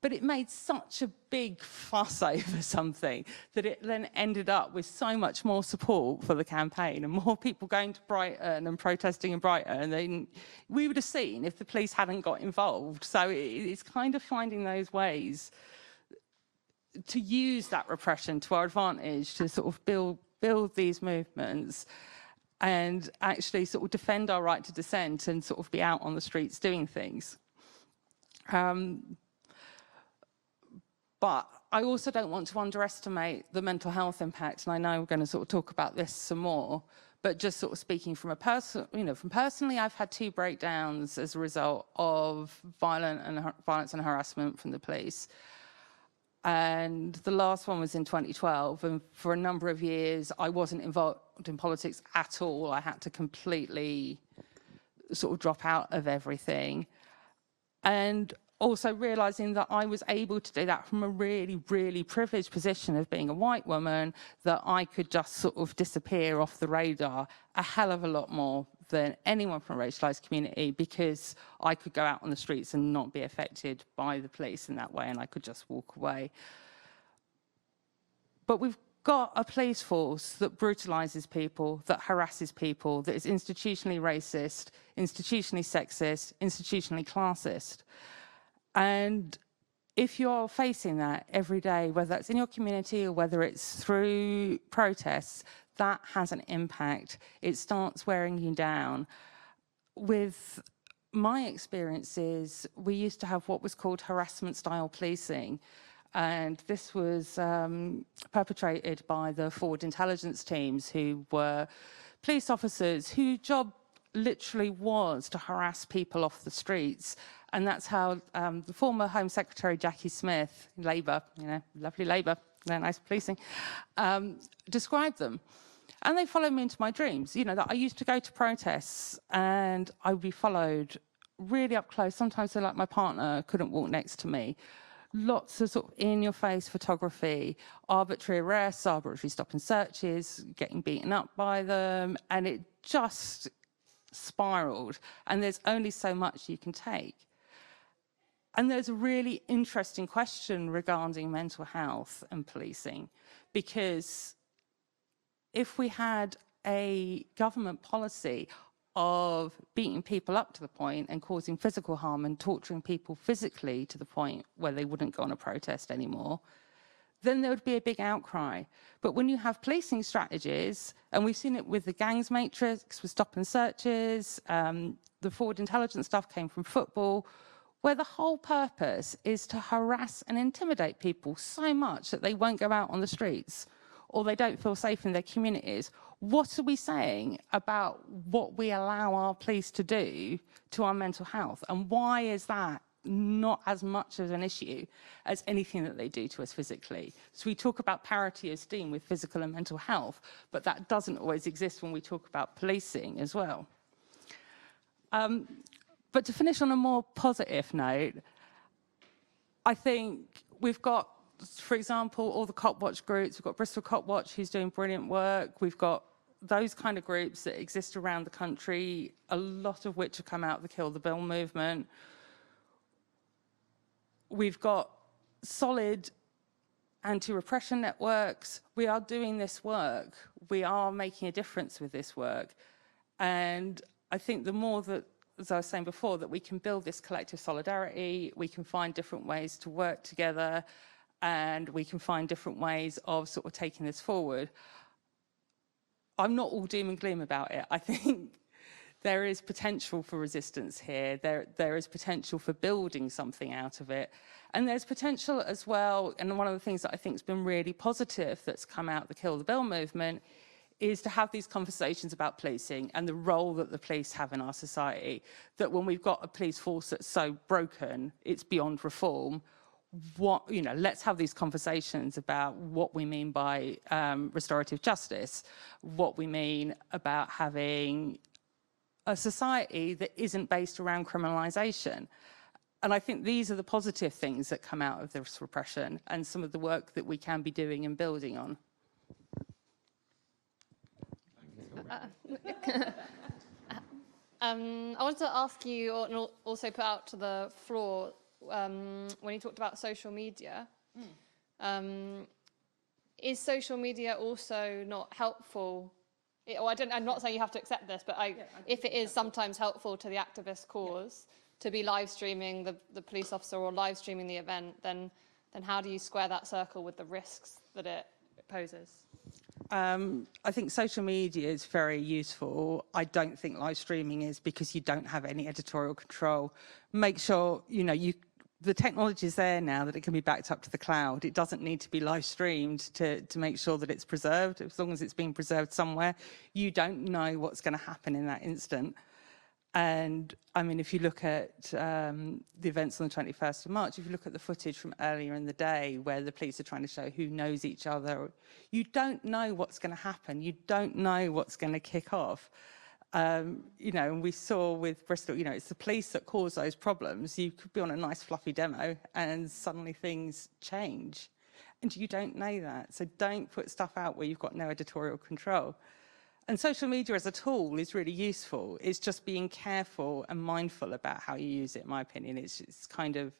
But it made such a big fuss over something that it then ended up with so much more support for the campaign and more people going to Brighton and protesting in Brighton than we would have seen if the police hadn't got involved. So it's kind of finding those ways to use that repression to our advantage to sort of build these movements and actually sort of defend our right to dissent and sort of be out on the streets doing things. But I also don't want to underestimate the mental health impact, and I know we're going to sort of talk about this some more, But just sort of speaking from a person, from personally, I've had 2 breakdowns as a result of violence and harassment from the police. And the last one was in 2012, and for a number of years, I wasn't involved in politics at all. I had to completely sort of drop out of everything. And also realizing that I was able to do that from a really, really privileged position of being a white woman, that I could just sort of disappear off the radar a hell of a lot more than anyone from a racialized community, because I could go out on the streets and not be affected by the police in that way, and I could just walk away. But we've got a police force that brutalizes people, that harasses people, that is institutionally racist, institutionally sexist, institutionally classist. And if you're facing that every day, whether that's in your community or whether it's through protests, that has an impact. It starts wearing you down. With my experiences, we used to have what was called harassment-style policing. And this was perpetrated by the forward intelligence teams, who were police officers whose job literally was to harass people off the streets. And that's how the former Home Secretary Jackie Smith, Labour, lovely Labour, they're nice policing, described them. And they followed me into my dreams. That I used to go to protests and I would be followed really up close. Sometimes like my partner couldn't walk next to me. Lots of sort of in-your-face photography, arbitrary arrests, arbitrary stop and searches, getting beaten up by them, and it just spiraled. And there's only so much you can take. And there's a really interesting question regarding mental health and policing, because if we had a government policy of beating people up to the point and causing physical harm and torturing people physically to the point where they wouldn't go on a protest anymore, then there would be a big outcry. But when you have policing strategies, and we've seen it with the gangs matrix, with stop and searches, the forward intelligence stuff came from football, where the whole purpose is to harass and intimidate people so much that they won't go out on the streets or they don't feel safe in their communities. What are we saying about what we allow our police to do to our mental health? And why is that not as much of an issue as anything that they do to us physically? So we talk about parity of esteem with physical and mental health, but that doesn't always exist when we talk about policing as well. But to finish on a more positive note, I think we've got, for example, all the Cop Watch groups. We've got Bristol Cop Watch, who's doing brilliant work. We've got those kind of groups that exist around the country, a lot of which have come out of the Kill the Bill movement. We've got solid anti-repression networks. We are doing this work. We are making a difference with this work. And I think the more that, as I was saying before, that we can build this collective solidarity, we can find different ways to work together, and we can find different ways of sort of taking this forward. I'm not all doom and gloom about it. I think there is potential for resistance here. There is potential for building something out of it. And there's potential as well, and one of the things that I think has been really positive that's come out of the Kill the Bill movement is to have these conversations about policing and the role that the police have in our society. That when we've got a police force that's so broken, it's beyond reform. Let's have these conversations about what we mean by restorative justice, what we mean about having a society that isn't based around criminalisation. And I think these are the positive things that come out of this repression and some of the work that we can be doing and building on. I wanted to ask you, and also put out to the floor, when you talked about social media, is social media also not helpful? I'm not saying you have to accept this, but if it is sometimes helpful to the activist cause to be live streaming the police officer or live streaming the event, then how do you square that circle with the risks that it poses? I think social media is very useful. I don't think live streaming is, because you don't have any editorial control. Make sure, the technology is there now that it can be backed up to the cloud. It doesn't need to be live streamed to make sure that it's preserved. As long as it's being preserved somewhere, you don't know what's going to happen in that instant. And I mean, if you look at the events on the 21st of March, if you look at the footage from earlier in the day where the police are trying to show who knows each other, you don't know what's going to happen. You don't know what's going to kick off. You know, and we saw with Bristol, you know, it's the police that cause those problems. You could be on a nice fluffy demo and suddenly things change. And you don't know that. So don't put stuff out where you've got no editorial control. And social media as a tool is really useful. It's just being careful and mindful about how you use it, in my opinion. It's kind of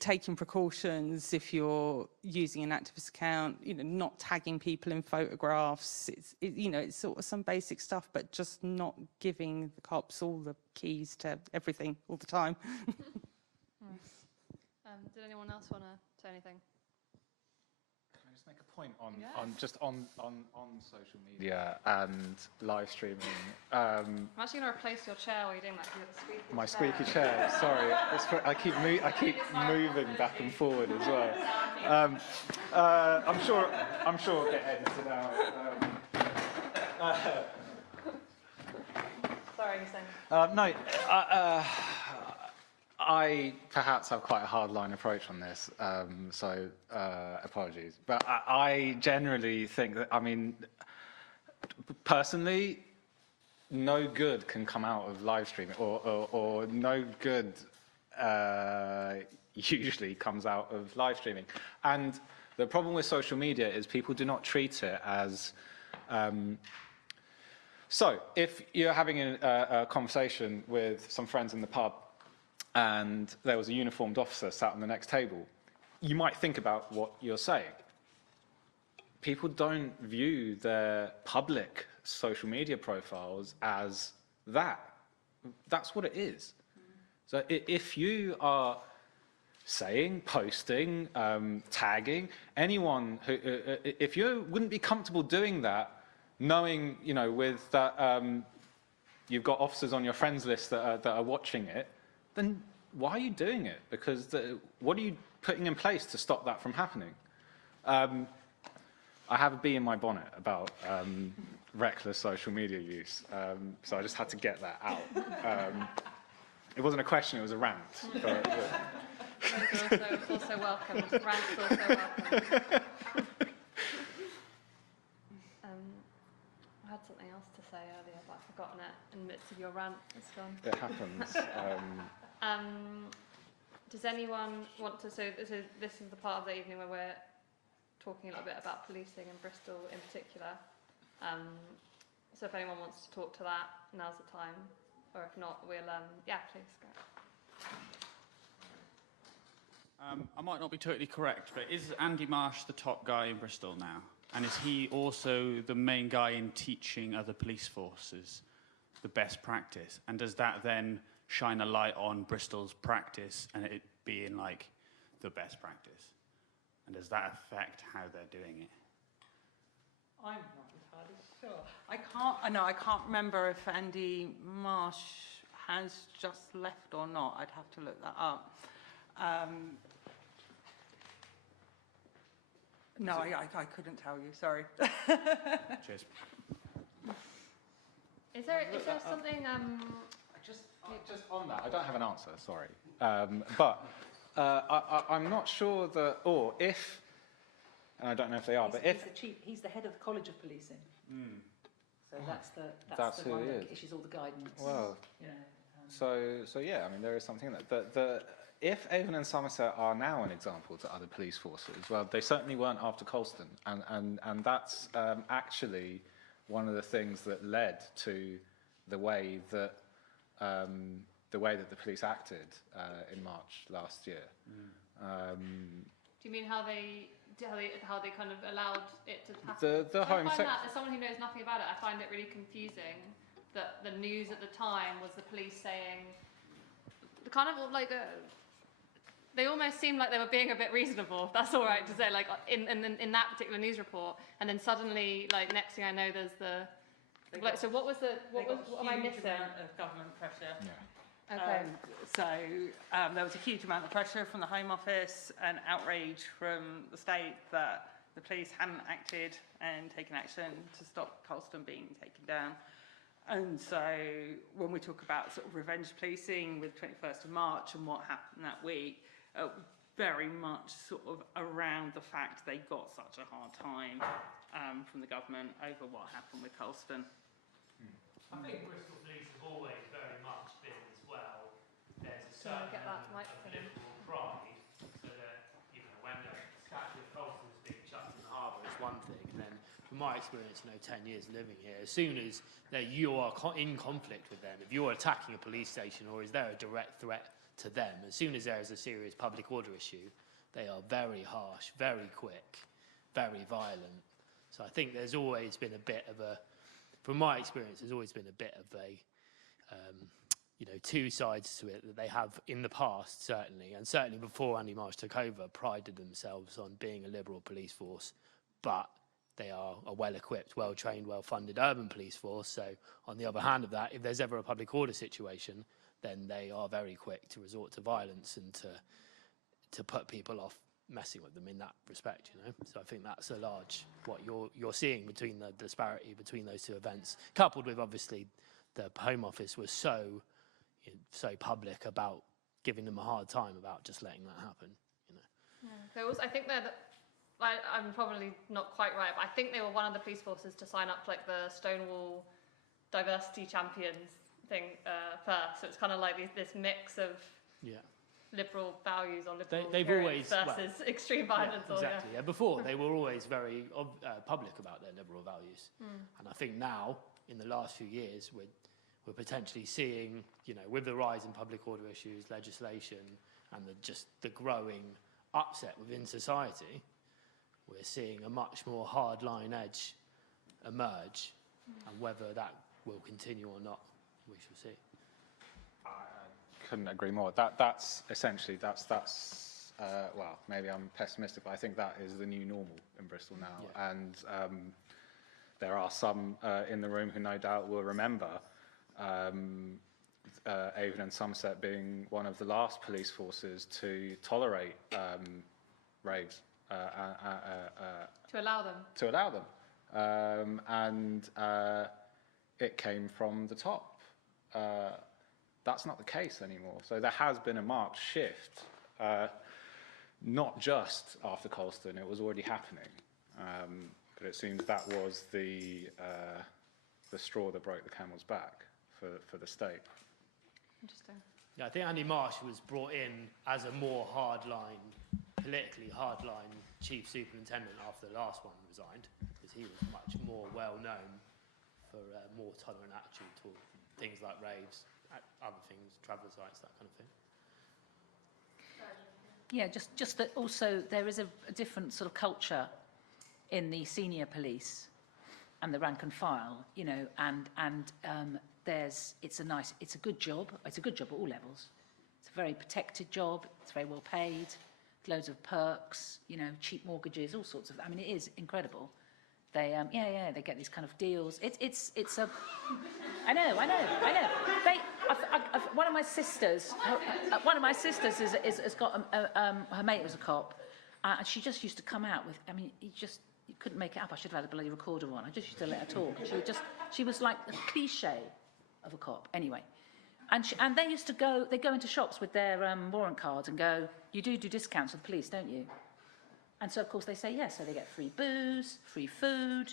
taking precautions if you're using an activist account, you know, not tagging people in photographs. You know, it's sort of some basic stuff, but just not giving the cops all the keys to everything all the time. Did anyone else want to say anything? Can I just make a point on social media and live streaming? I'm actually going to replace your chair while you're doing that. 'Cause it's squeaky My squeaky chair. Sorry, I keep moving back and forward as well. I'm sure it'll get edited out. Sorry, you're saying. No, I perhaps have quite a hardline approach on this, so apologies. But I generally think that, I mean, personally, no good can come out of live streaming, or no good usually comes out of live streaming. And the problem with social media is people do not treat it as... So if you're having a conversation with some friends in the pub, and there was a uniformed officer sat on the next table, you might think about what you're saying. People don't view their public social media profiles as that. That's what it is. So if you are saying, posting, tagging, anyone who, if you wouldn't be comfortable doing that, knowing, you know, with that you've got officers on your friends list that are watching it, then why are you doing it? Because what are you putting in place to stop that from happening? I have a bee in my bonnet about reckless social media use, so I just had to get that out. It wasn't a question, it was a rant. It's also welcome. Rant's also welcome. I had something else to say earlier, but I've forgotten it in the midst of your rant. It's gone. It happens. Does anyone want to? So this is the part of the evening where we're talking a little bit about policing in Bristol in particular. So if anyone wants to talk to that, now's the time. Or if not, we'll yeah, please go. I might not be totally correct, but is Andy Marsh the top guy in Bristol now? And is he also the main guy in teaching other police forces the best practice? And does that then shine a light on Bristol's practice and it being like the best practice? And does that affect how they're doing it? I'm not entirely sure. I can't remember if Andy Marsh has just left or not. I'd have to look that up. No, I couldn't tell you, sorry. Cheers. Is there something Just on that, I don't have an answer, sorry. But I'm not sure that, or if, and I don't know if they are, but if... He's the head of the College of Policing. Mm. So That's the who one he that is. issues all the guidance. Well, You know, so yeah, I mean, there is something in that. If Avon and Somerset are now an example to other police forces, well, they certainly weren't after Colston, and that's actually one of the things that led to the way that the police acted in March last year. do you mean how they kind of allowed it to happen? The Home I find Secretary. that, as someone who knows nothing about it, I find it really confusing that the news at the time was the police saying, kind of like they almost seemed like they were being a bit reasonable, if that's all right to say, like in that particular news report, and then suddenly, like next thing I know, there's the. Like, so what am I missing? Amount of government pressure. Yeah. Okay. There was a huge amount of pressure from the Home Office and outrage from the state that the police hadn't acted and taken action to stop Colston being taken down. And so when we talk about sort of revenge policing with 21st of March and what happened that week, very much sort of around the fact they got such a hard time from the government over what happened with Colston. I think Bristol Police have always very much been as well. There's a Do you wanna certain get that element of microphone? liberal pride, so that when the statue of Colston was being chucked in the harbour, it's one thing, and then from my experience, 10 years living here, as soon as you are in conflict with them, if you're attacking a police station or is there a direct threat to them, as soon as there is a serious public order issue, they are very harsh, very quick, very violent. So I think there's always been a bit of a, from my experience, there's always been a bit of a, two sides to it that they have in the past, certainly, and certainly before Andy Marsh took over, prided themselves on being a liberal police force, but they are a well-equipped, well-trained, well-funded urban police force. So on the other hand of that, if there's ever a public order situation, then they are very quick to resort to violence and to put people off messing with them in that respect, So I think that's a large, what you're seeing between the disparity between those two events, coupled with obviously the Home Office was so public about giving them a hard time about just letting that happen, Yeah. There was, I think I'm probably not quite right, but I think they were one of the police forces to sign up like the Stonewall Diversity Champions thing first. So it's kind of like this mix of liberal values or liberal they've always versus extreme violence. Yeah, exactly. Before they were always very public about their liberal values, and I think now in the last few years we're potentially seeing, with the rise in public order issues, legislation, and the growing upset within society, we're seeing a much more hardline edge emerge, and whether that will continue or not, we shall see. I couldn't agree more. That's essentially, well, maybe I'm pessimistic, but I think that is the new normal in Bristol now. Yeah. And there are some in the room who no doubt will remember Avon and Somerset being one of the last police forces to tolerate raves. To allow them. To allow them. And it came from the top. That's not the case anymore. So there has been a marked shift, not just after Colston, it was already happening. But it seems that was the straw that broke the camel's back for the state. Interesting. Yeah, I think Andy Marsh was brought in as a more politically hardline chief superintendent after the last one resigned, because he was much more well known for a more tolerant attitude toward things like raves, other things, travel sites, that kind of thing. Yeah, just that also there is a different sort of culture in the senior police and the rank and file, and it's a good job. It's a good job at all levels. It's a very protected job. It's very well paid. Loads of perks, cheap mortgages, all sorts of. I mean, it is incredible. They, they get these kind of deals. It's a. I know. One of my sisters has got her mate was a cop, and she just used to come out with. I mean, you couldn't make it up. I should have had a bloody recorder on. I just used to let her talk. She was like a cliche of a cop. Anyway. And they used to go into shops with their warrant cards and go, you do discounts with the police, don't you? And so, of course, they say yes. So they get free booze, free food.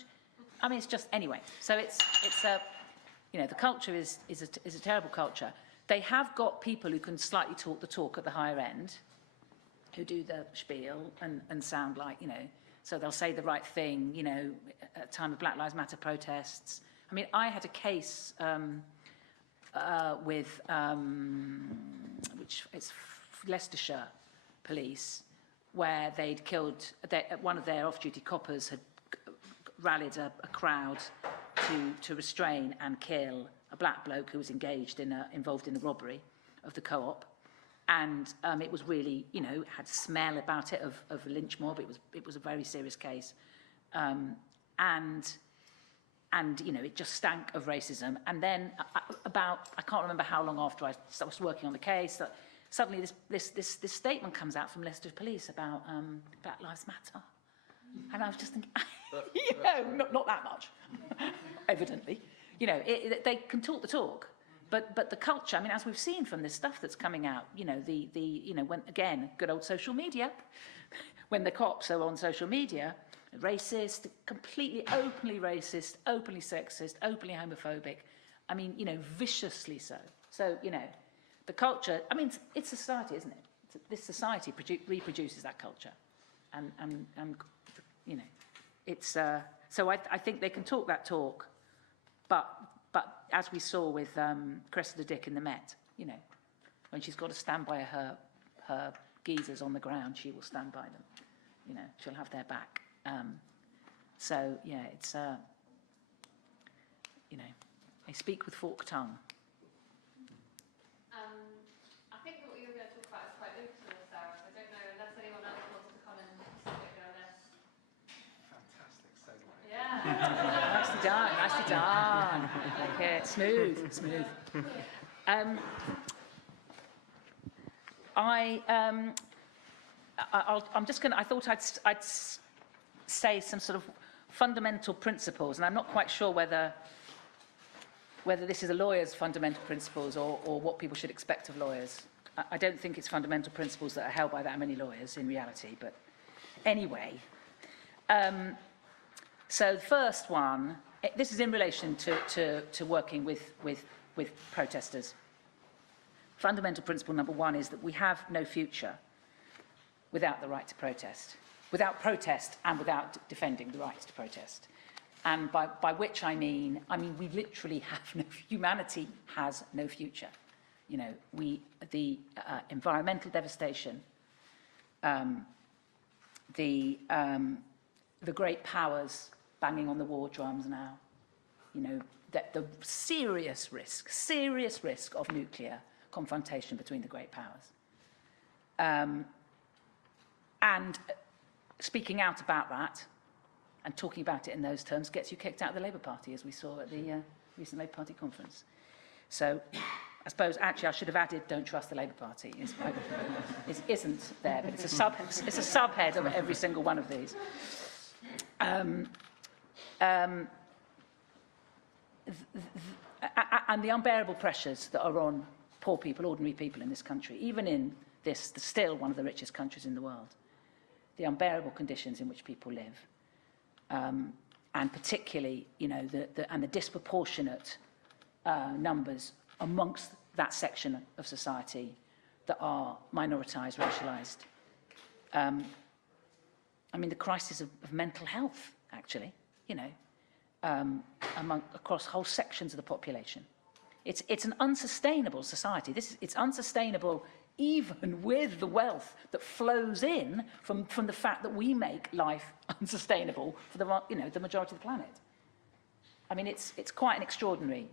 I mean, it's just, anyway. So it's the culture is a terrible culture. They have got people who can slightly talk the talk at the higher end, who do the spiel and sound like, so they'll say the right thing, at the time of Black Lives Matter protests. I mean, I had a case... with which it's Leicestershire police, where they'd killed one of their off-duty coppers had rallied a crowd to restrain and kill a black bloke who was involved in the robbery of the co-op, and it was really had smell about it of a lynch mob. It was a very serious case, and you know, it just stank of racism. And then I can't remember how long after I was working on the case, that suddenly this statement comes out from Leicester Police about Black Lives Matter. And I was just thinking, you know, not that much, evidently. You know, they can talk the talk, but the culture, I mean, as we've seen from this stuff that's coming out, you know, you know, when, again, good old social media, when the cops are on social media, racist, completely openly racist, openly sexist, openly homophobic, I mean, you know, viciously so. So, you know, the culture, I mean, it's society, isn't it? This society reproduces that culture. And you know, it's, so I think they can talk that talk, but as we saw with Cressida Dick in the Met, you know, when she's got to stand by her geezers on the ground, she will stand by them. You know, she'll have their back. So, yeah, it's, you know, they speak with forked tongue. I think what you were going to talk about is quite lucrative, Sarah. I don't know, unless anyone else wants to come and stick on this. Fantastic segue. Yeah. Nicely done, nicely done. Like it, smooth. I'm just going to, I thought I'd say some sort of fundamental principles, and I'm not quite sure whether this is a lawyer's fundamental principles or what people should expect of lawyers. I don't think it's fundamental principles that are held by that many lawyers in reality, but anyway. So the first one, this is in relation to working with protesters. Fundamental principle number one is that we have no future without the right to protest. Without protest and without defending the right to protest. And by which I mean we literally have no, humanity has no future. You know, the environmental devastation, the great powers banging on the war drums now, you know, that the serious risk of nuclear confrontation between the great powers. And speaking out about that and talking about it in those terms gets you kicked out of the Labour Party, as we saw at the recent Labour Party conference. So I suppose actually I should have added "Don't trust the Labour Party." It isn't there, but it's a subhead of every single one of these. And the unbearable pressures that are on poor people, ordinary people in this country, even in this, still one of the richest countries in the world, the unbearable conditions in which people live, and particularly, you know, the disproportionate numbers amongst that section of society that are minoritized, racialized. I mean, the crisis of mental health, actually, you know, across whole sections of the population. It's an unsustainable society. It's unsustainable even with the wealth that flows in from the fact that we make life unsustainable for the majority of the planet. I mean, it's quite an extraordinary,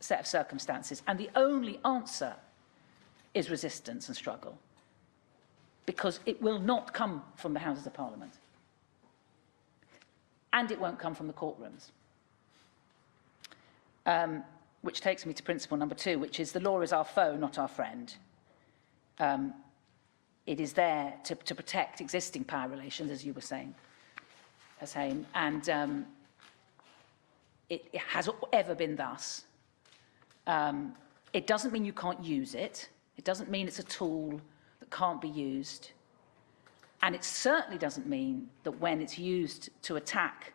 set of circumstances, and the only answer is resistance and struggle, because it will not come from the Houses of Parliament, and it won't come from the courtrooms. Which takes me to principle number 2, which is the law is our foe, not our friend. It is there to protect existing power relations, as you were saying, Hussein, and it has ever been thus. It doesn't mean you can't use it. It doesn't mean it's a tool that can't be used. And it certainly doesn't mean that when it's used to attack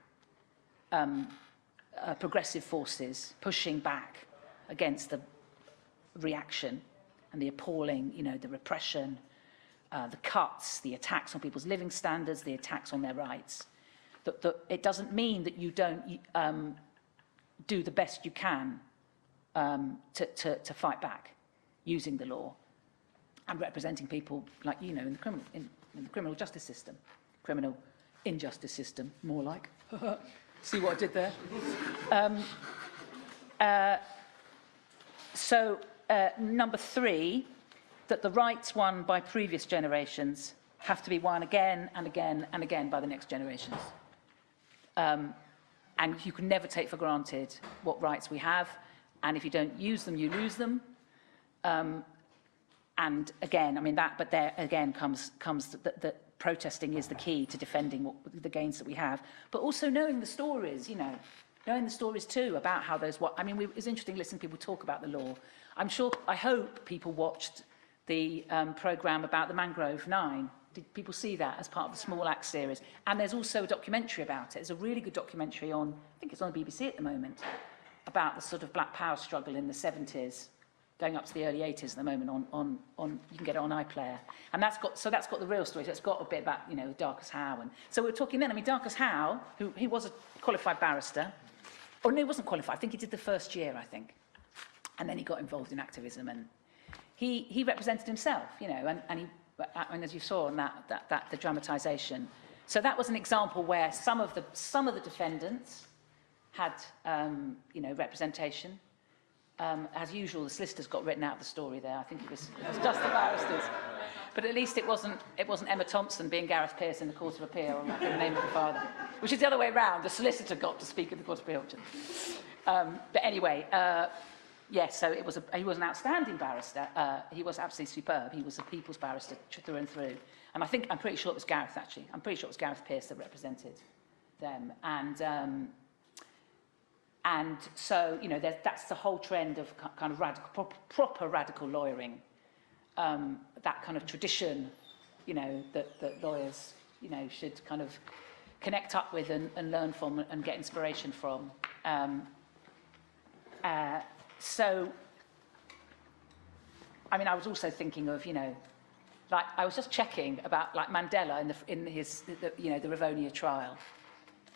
progressive forces pushing back against the reaction and the appalling, the repression, the cuts, the attacks on people's living standards, the attacks on their rights, that it doesn't mean that you don't do the best you can to fight back using the law and representing people like, in the criminal justice system, criminal injustice system, more like. See what I did there? Number 3, that the rights won by previous generations have to be won again and again and again by the next generations. And you can never take for granted what rights we have. And if you don't use them, you lose them. And again, I mean, but there again comes that protesting is the key to defending the gains that we have. But also knowing the stories, you know, knowing the stories too about how I mean, it was interesting listening to people talk about the law. I hope people watched the programme about the Mangrove 9. Did people see that as part of the Small Axe series? And there's also a documentary about it. There's a really good documentary on, I think it's on the BBC at the moment, about the sort of Black Power struggle in the 70s, going up to the early 80s at the moment on you can get it on iPlayer. And that's got the real story. So it's got a bit about, you know, Darcus Howe. And so we're talking then, I mean, Darcus Howe, he was a qualified barrister. Oh, no, he wasn't qualified. I think he did the first year, I think. And then he got involved in activism, and he represented himself, you know, and as you saw in the dramatisation. So that was an example where some of the defendants had, you know, representation. As usual, the solicitors got written out of the story there. I think it was just the barristers. But at least it wasn't Emma Thompson being Gareth Peirce in the Court of Appeal in the name of the father, which is the other way around. The solicitor got to speak in the Court of Appeal. But anyway, yes, so he was an outstanding barrister. He was absolutely superb. He was a people's barrister through and through. And I'm pretty sure it was Gareth, actually. I'm pretty sure it was Gareth Peirce that represented them. And so, you know, that's the whole trend of kind of proper radical lawyering. That kind of tradition, you know, that lawyers, you know, should kind of connect up with and learn from and get inspiration from. So, I mean, I was also thinking of, you know, like I was just checking about like Mandela in his you know, the Rivonia trial.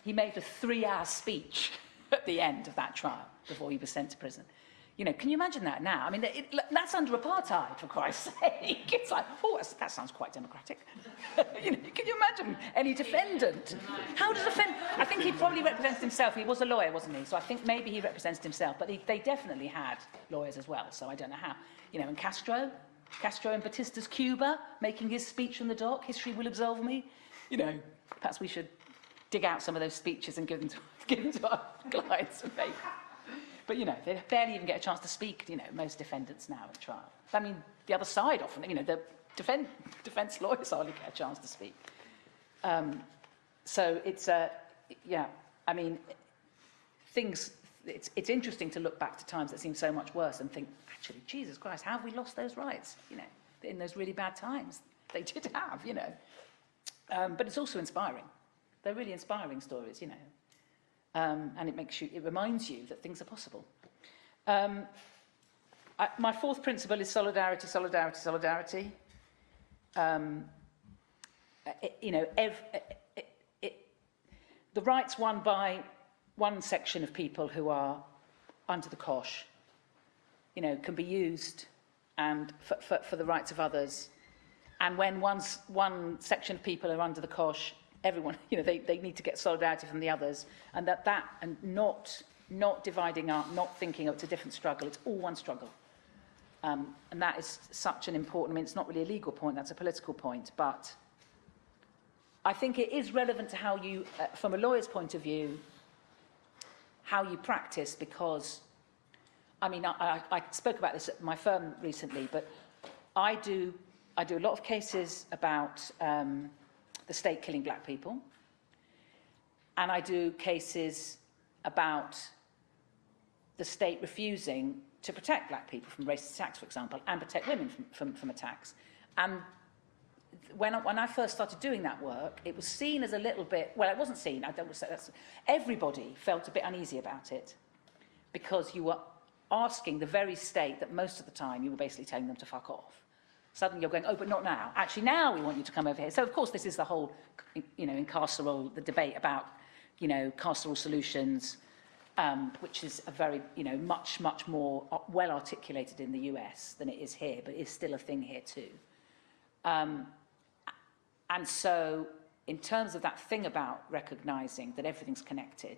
He made a 3-hour speech at the end of that trial before he was sent to prison. You know, can you imagine that now? I mean, that's under apartheid, for Christ's sake. It's like, oh, that sounds quite democratic. You know, can you imagine any defendant? How does I think he probably represented himself. He was a lawyer, wasn't he? So I think maybe he represented himself, but they definitely had lawyers as well, so I don't know how. You know, and Castro in Batista's Cuba, making his speech from the dock, history will absolve me. You know, perhaps we should dig out some of those speeches and give them to our clients and make. But, you know, they barely even get a chance to speak, you know, most defendants now at trial. I mean, the other side often, you know, the defence lawyers hardly get a chance to speak. So it's, yeah, I mean, it's interesting to look back to times that seem so much worse and think, actually, Jesus Christ, how have we lost those rights, you know, in those really bad times? They did have, you know. But it's also inspiring. They're really inspiring stories, you know. And it reminds you that things are possible. My fourth principle is solidarity, solidarity, solidarity. You know, the rights won by one section of people who are under the cosh, you know, can be used and for the rights of others. And when one section of people are under the cosh, everyone, you know, they need to get solidarity from the others, and and not dividing up, not thinking, oh, it's a different struggle. It's all one struggle, and that is such an important. I mean, it's not really a legal point; that's a political point. But I think it is relevant to how you, from a lawyer's point of view, how you practice. Because, I mean, I spoke about this at my firm recently, but I do a lot of cases about the state killing black people, and I do cases about the state refusing to protect black people from racist attacks, for example, and protect women from attacks. And when I first started doing that work, it was seen as a little bit, well, it wasn't seen, everybody felt a bit uneasy about it, because you were asking the very state that most of the time you were basically telling them to fuck off. Suddenly you're going, oh, but not now. Actually, now we want you to come over here. So, of course, this is the whole, you know, the debate about, you know, carceral solutions, which is a very, you know, much more well articulated in the US than it is here, but is still a thing here too. And so, in terms of that thing about recognising that everything's connected,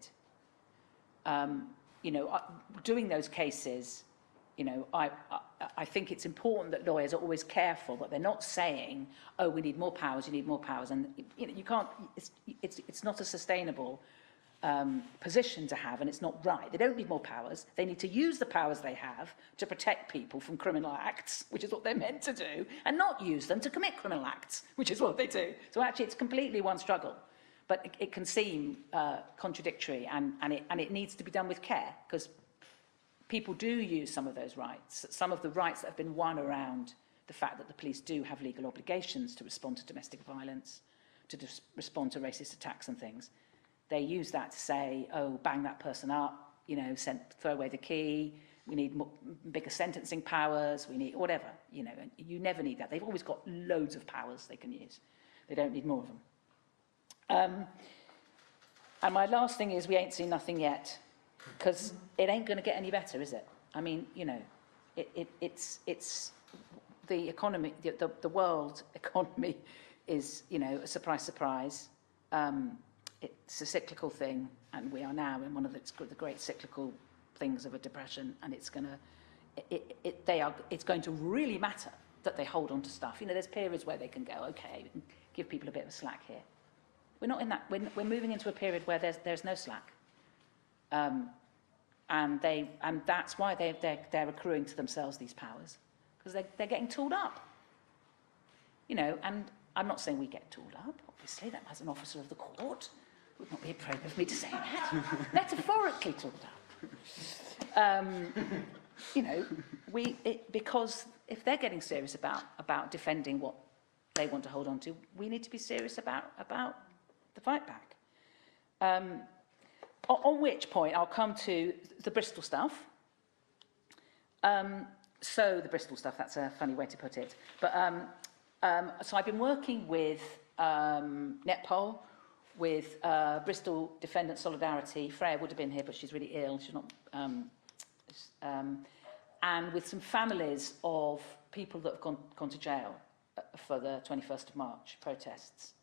you know, doing those cases, you know, I think it's important that lawyers are always careful that they're not saying, oh, we need more powers, you need more powers. And, you know, you can't, it's not a sustainable position to have, and it's not right. They don't need more powers. They need to use the powers they have to protect people from criminal acts, which is what they're meant to do, and not use them to commit criminal acts, which is what they do. So actually, it's completely one struggle. But it can seem contradictory, and it needs to be done with care, because people do use some of those rights, some of the rights that have been won around the fact that the police do have legal obligations to respond to domestic violence, to respond to racist attacks and things. They use that to say, oh, bang that person up, you know, throw away the key, we need bigger sentencing powers, we need whatever, you know, and you never need that. They've always got loads of powers they can use. They don't need more of them. And my last thing is we ain't seen nothing yet, because it ain't going to get any better, is it? I mean, you know, it's the economy, the world economy is, you know, a surprise, surprise. It's a cyclical thing, and we are now in one of the great cyclical things of a depression, and it's going to, it's going to really matter that they hold on to stuff. You know, there's periods where they can go, okay, we can give people a bit of a slack here. We're not in that. We're moving into a period where there's no slack, and that's why they're accruing to themselves these powers, because they're getting tooled up. You know, and I'm not saying we get tooled up. Obviously, that as an officer of the court would not be appropriate of me to say that. Metaphorically tooled up. You know, because if they're getting serious about defending what they want to hold on to, we need to be serious about the fight back. On which point I'll come to the Bristol stuff. So the Bristol stuff, that's a funny way to put it. But so I've been working with Netpol, with Bristol Defendant Solidarity. Freya would have been here, but she's really ill. She's not. And with some families of people that have gone to jail for the 21st of March protests.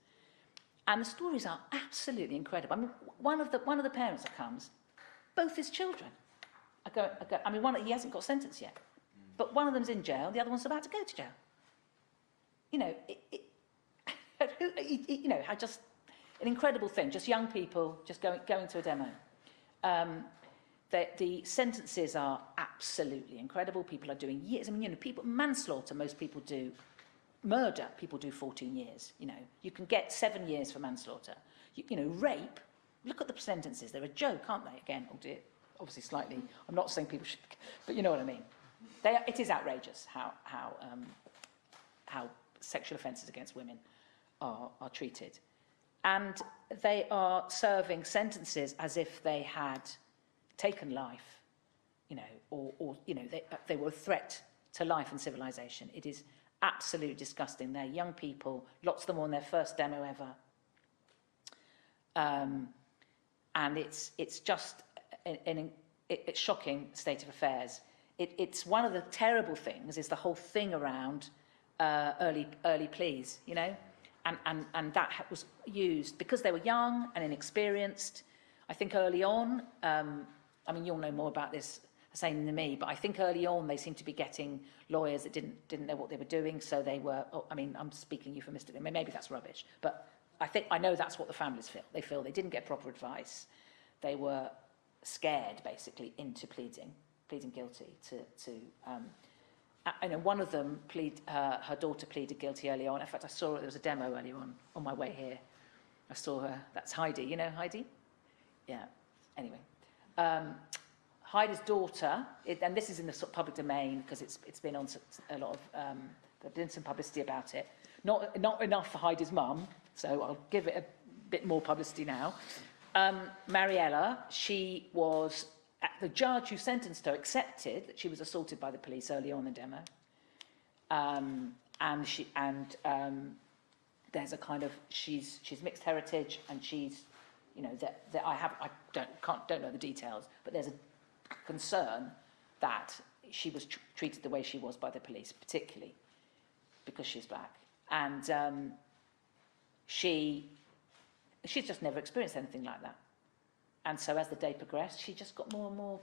And the stories are absolutely incredible. I mean, one of the parents that comes, both his children I mean, he hasn't got sentenced yet, but one of them's in jail, the other one's about to go to jail. You know, you know, how just an incredible thing. Just young people just going to a demo. The sentences are absolutely incredible. People are doing years. I mean, you know, manslaughter, most people do. Murder, people do 14 years. You know, you can get 7 years for manslaughter. You know, rape, look at the sentences. They're a joke, aren't they? Again, obviously slightly. I'm not saying people should, but you know what I mean. It is outrageous how sexual offences against women are treated. And they are serving sentences as if they had taken life, you know, or you know, they were a threat to life and civilization. It is absolutely disgusting. They're young people, lots of them on their first demo ever. And it's just it's shocking state of affairs. It's one of the terrible things is the whole thing around early pleas, you know, and that was used because they were young and inexperienced. I think early on, I mean, you'll know more about this than me, but I think early on they seemed to be getting lawyers that didn't know what they were doing, so they were. Oh, I mean, I'm speaking euphemistically. Maybe that's rubbish, but I know that's what the families feel. They feel they didn't get proper advice. They were scared, basically, into pleading guilty to. I know one of them her daughter pleaded guilty early on. In fact, I saw her, there was a demo earlier on my way here. I saw her. That's Heidi. You know Heidi? Yeah. Anyway. Heidi's daughter, and this is in the sort of public domain because it's been on a lot of, there's been some publicity about it. Not enough for Heidi's mum, so I'll give it a bit more publicity now. Mariella, she was, the judge who sentenced her accepted that she was assaulted by the police early on in the demo. There's a kind of, she's mixed heritage, and she's, you know, I don't know the details, but there's a concern that she was treated the way she was by the police, particularly because she's black. And she's just never experienced anything like that. And so as the day progressed, she just got more and more,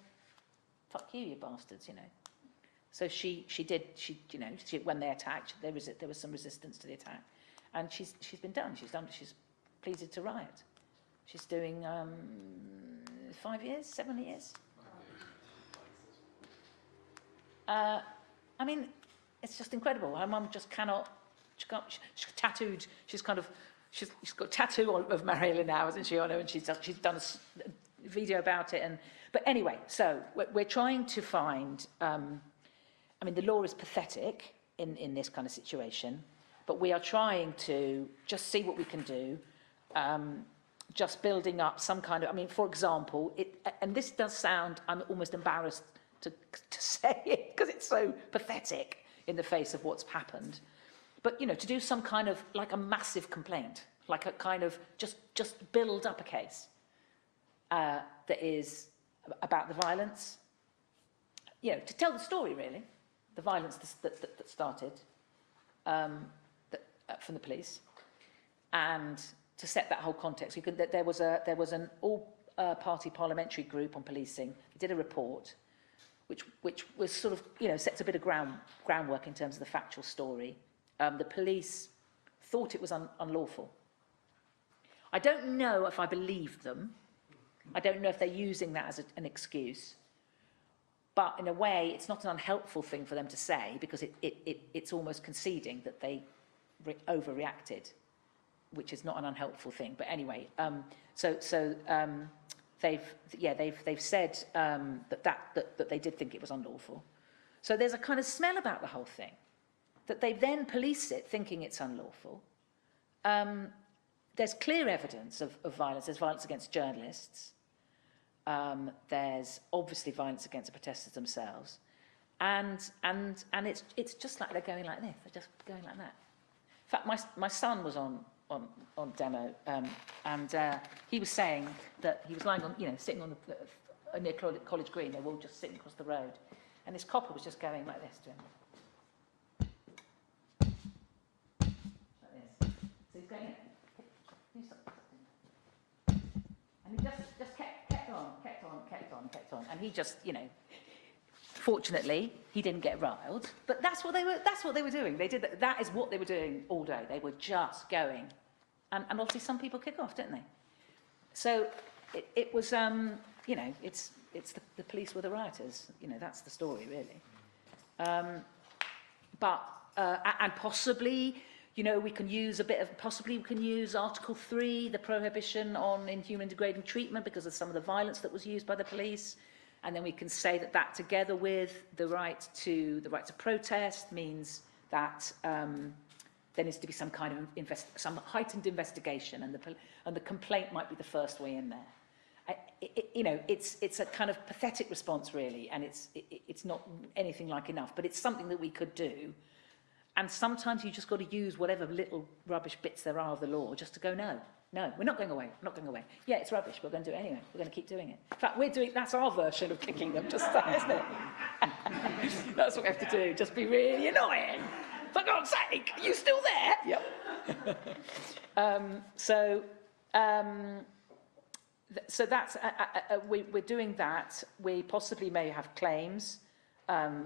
fuck you bastards, you know. So she when they attacked, there was some resistance to the attack. And she's been done. She's pleaded to riot. She's doing 5 years, 7 years. I mean, it's just incredible. Her mum just cannot. She's tattooed. She's got a tattoo of Mariella now, hasn't she, on her? And she's done a video about it. But anyway, so we're trying to find. I mean, the law is pathetic in this kind of situation, but we are trying to just see what we can do. Just building up some kind of. I mean, for example, and this does sound. I'm almost embarrassed to say it because it's so pathetic in the face of what's happened. But, you know, to do some kind of, like a massive complaint, like a kind of, just build up a case that is about the violence, you know, to tell the story, really, the violence that started from the police, and to set that whole context. There was an all-party parliamentary group on policing. They did a report, which was sort of, you know, sets a bit of groundwork in terms of the factual story. The police thought it was unlawful. I don't know if I believe them. I don't know if they're using that as an excuse. But in a way, it's not an unhelpful thing for them to say, because it's almost conceding that they overreacted, which is not an unhelpful thing. But anyway, they've said that they did think it was unlawful. So there's a kind of smell about the whole thing, that they then police it thinking it's unlawful. There's clear evidence of violence. There's violence against journalists. There's obviously violence against the protesters themselves. And it's just like they're going like this. They're just going like that. In fact, my son was on demo, and he was saying that he was lying on, you know, sitting on near College Green. They were all just sitting across the road, and this copper was just going like this to him. Like this. So he's going, do something. And he just kept on, and he just, you know, fortunately he didn't get riled, but that's what they were doing. That is what they were doing all day. They were just going, and obviously some people kick off, don't they? So it was, you know, it's the police were the rioters. You know, that's the story, really. And possibly, you know, we can use Article 3, the prohibition on inhuman degrading treatment, because of some of the violence that was used by the police. And then we can say that together with the right to protest means that there needs to be some kind of some heightened investigation, and the complaint might be the first way in there. You know, it's a kind of pathetic response, really, and it's not anything like enough, but it's something that we could do. And sometimes you just got to use whatever little rubbish bits there are of the law just to go, no, we're not going away, Yeah, it's rubbish, but we're going to do it anyway. We're going to keep doing it. In fact, that's our version of kicking them, just that, isn't it? That's what we have to do, just be really annoying. For God's sake, are you still there? Yep. So that's, we're doing that. We possibly may have claims.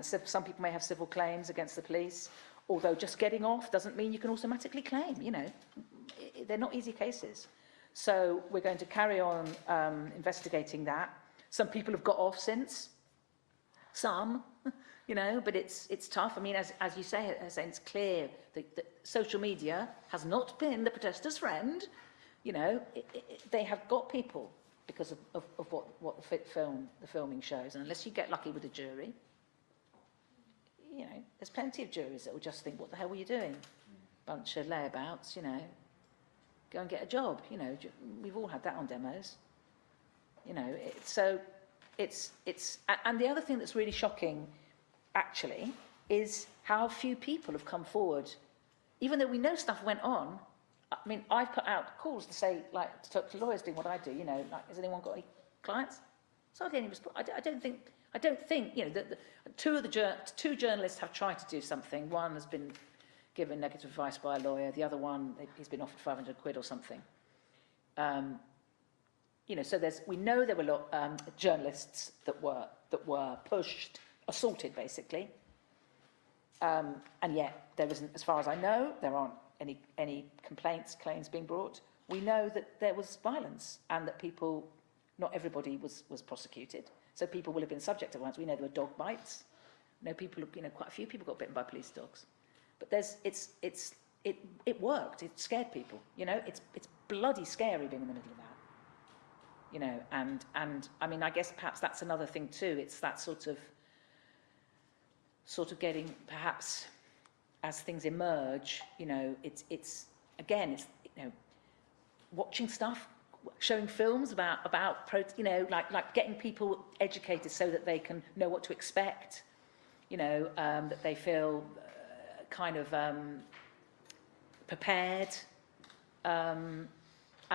Some people may have civil claims against the police, although just getting off doesn't mean you can automatically claim, you know. They're not easy cases. So we're going to carry on investigating that. Some people have got off since. Some, you know, but it's tough. I mean, as you say, it's clear that social media has not been the protesters' friend. You know, they have got people because of what the filming shows. And unless you get lucky with a jury, you know, there's plenty of juries that will just think, what the hell were you doing? Bunch of layabouts, you know. Go and get a job, you know. We've all had that on demos. You know, and the other thing that's really shocking, actually, is how few people have come forward. Even though we know stuff went on, I mean, I've put out calls to say, like, to talk to lawyers doing what I do, you know, like, has anyone got any clients? So I didn't respond. I don't think, you know, two journalists have tried to do something. One has been given negative advice by a lawyer. The other one, he's been offered 500 quid or something. You know, so we know there were journalists that were pushed, assaulted, basically. And yet there isn't, as far as I know, there aren't any complaints, claims being brought. We know that there was violence and that people, not everybody was prosecuted. So people will have been subject to violence. We know there were dog bites. We know people, quite a few people got bitten by police dogs. But it worked. It scared people. It's bloody scary being in the middle of that. And I mean, I guess perhaps that's another thing too. It's that sort of getting, perhaps, as things emerge, it's watching stuff, showing films about like getting people educated so that they can know what to expect, that they feel kind of prepared, and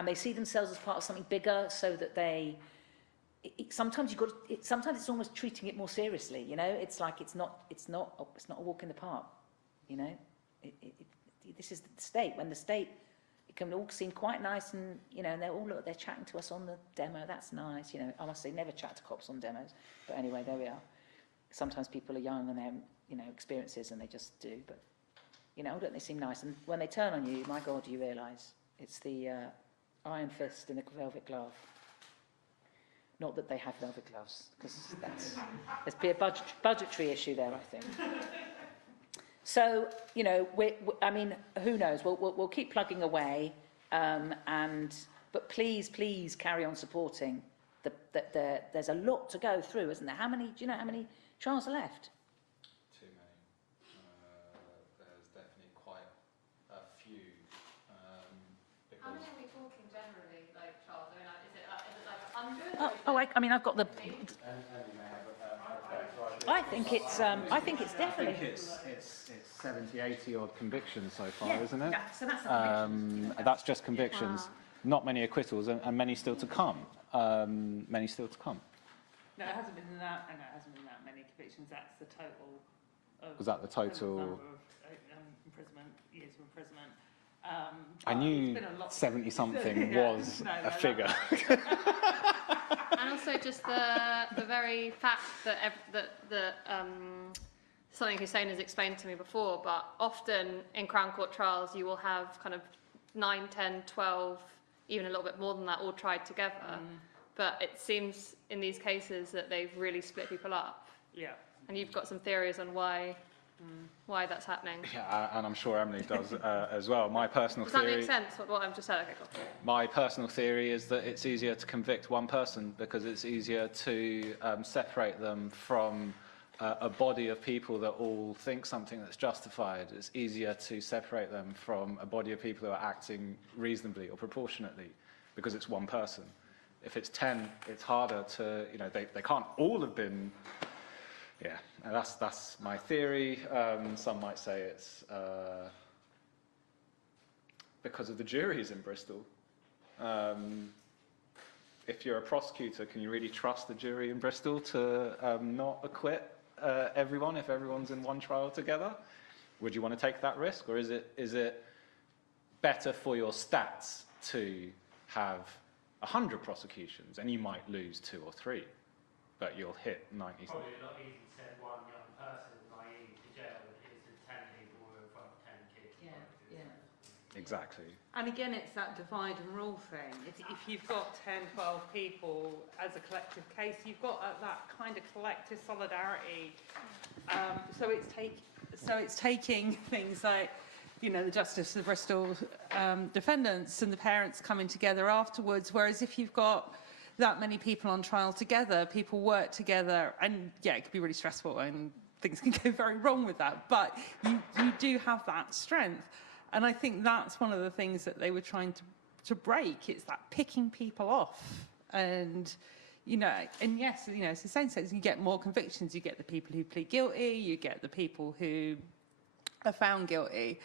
they see themselves as part of something bigger, so that sometimes it's almost treating it more seriously. It's like it's not a walk in the park. This is the state. When the state, it can all seem quite nice, and they're chatting to us on the demo. That's nice. I must say, never chat to cops on demos. But anyway, there we are. Sometimes people are young and they have experiences, and they just do. But don't they seem nice? And when they turn on you, my God, you realise it's the iron fist in a velvet glove. Not that they have velvet gloves, because there's be a budgetary issue there, I think. So, I mean, who knows? We'll keep plugging away, but please carry on supporting. There's a lot to go through, isn't there? Do you know how many trials are left? Too many. There's definitely quite a few. How many are we talking generally, like, Charles? I mean, is it like 100? I mean, I've got the. I think it's definitely. It's 70, 80 odd convictions so far, Yeah, isn't it? yeah, so that's not convictions. That's just convictions. Not many acquittals, and many still to come. Many still to come. No, it hasn't been that. No, it hasn't been that many convictions. That's the total. Was that the total? Number of imprisonment, years of imprisonment. I knew 70-something was a figure. And also just the very fact that something Hussein has explained to me before, but often in Crown Court trials you will have kind of 9, 10, 12, even a little bit more than that, all tried together. But it seems in these cases that they've really split people up. Yeah. And you've got some theories on why that's happening. Yeah, and I'm sure Emily does as well. My personal Does that theory. make sense? What I've just said? Okay, cool. My personal theory is that it's easier to convict one person because it's easier to separate them from a body of people that all think something that's justified. It's easier to separate them from a body of people who are acting reasonably or proportionately because it's one person. If it's 10, it's harder to, they can't all have been, yeah, and that's my theory. Some might say it's because of the juries in Bristol. If you're a prosecutor, can you really trust the jury in Bristol to not acquit everyone if everyone's in one trial together? Would you want to take that risk, or is it better for your stats to have 100 prosecutions and you might lose 2 or 3, but you'll hit 90? Probably a lot easier to send one young person naive to jail than it is to 10 people who are in front of 10 kids. Yeah. Exactly. And again, it's that divide and rule thing. If you've got 10, 12 people as a collective case, you've got that kind of collective solidarity. So it's taking things like, the Justice of Bristol defendants and the parents coming together afterwards. Whereas if you've got that many people on trial together, people work together, and yeah, it can be really stressful and things can go very wrong with that. But you do have that strength. And I think that's one of the things that they were trying to break. It's that picking people off. And, and yes, it's the same sense. You get more convictions. You get the people who plead guilty. You get the people who are found guilty.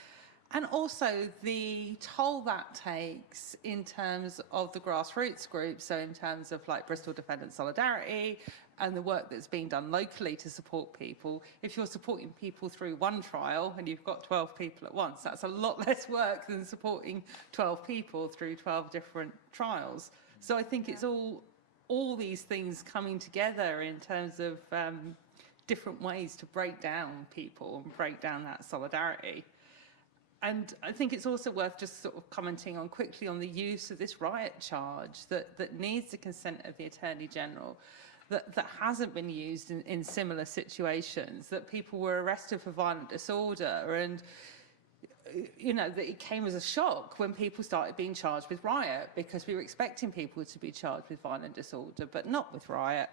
And also the toll that takes in terms of the grassroots group. So in terms of like Bristol Defendant Solidarity and the work that's being done locally to support people. If you're supporting people through one trial and you've got 12 people at once, that's a lot less work than supporting 12 people through 12 different trials. So I think it's all these things coming together in terms of different ways to break down people and break down that solidarity. And I think it's also worth just sort of commenting on quickly on the use of this riot charge that needs the consent of the Attorney General, that hasn't been used in similar situations, that people were arrested for violent disorder, and you know, that it came as a shock when people started being charged with riot, because we were expecting people to be charged with violent disorder, but not with riot.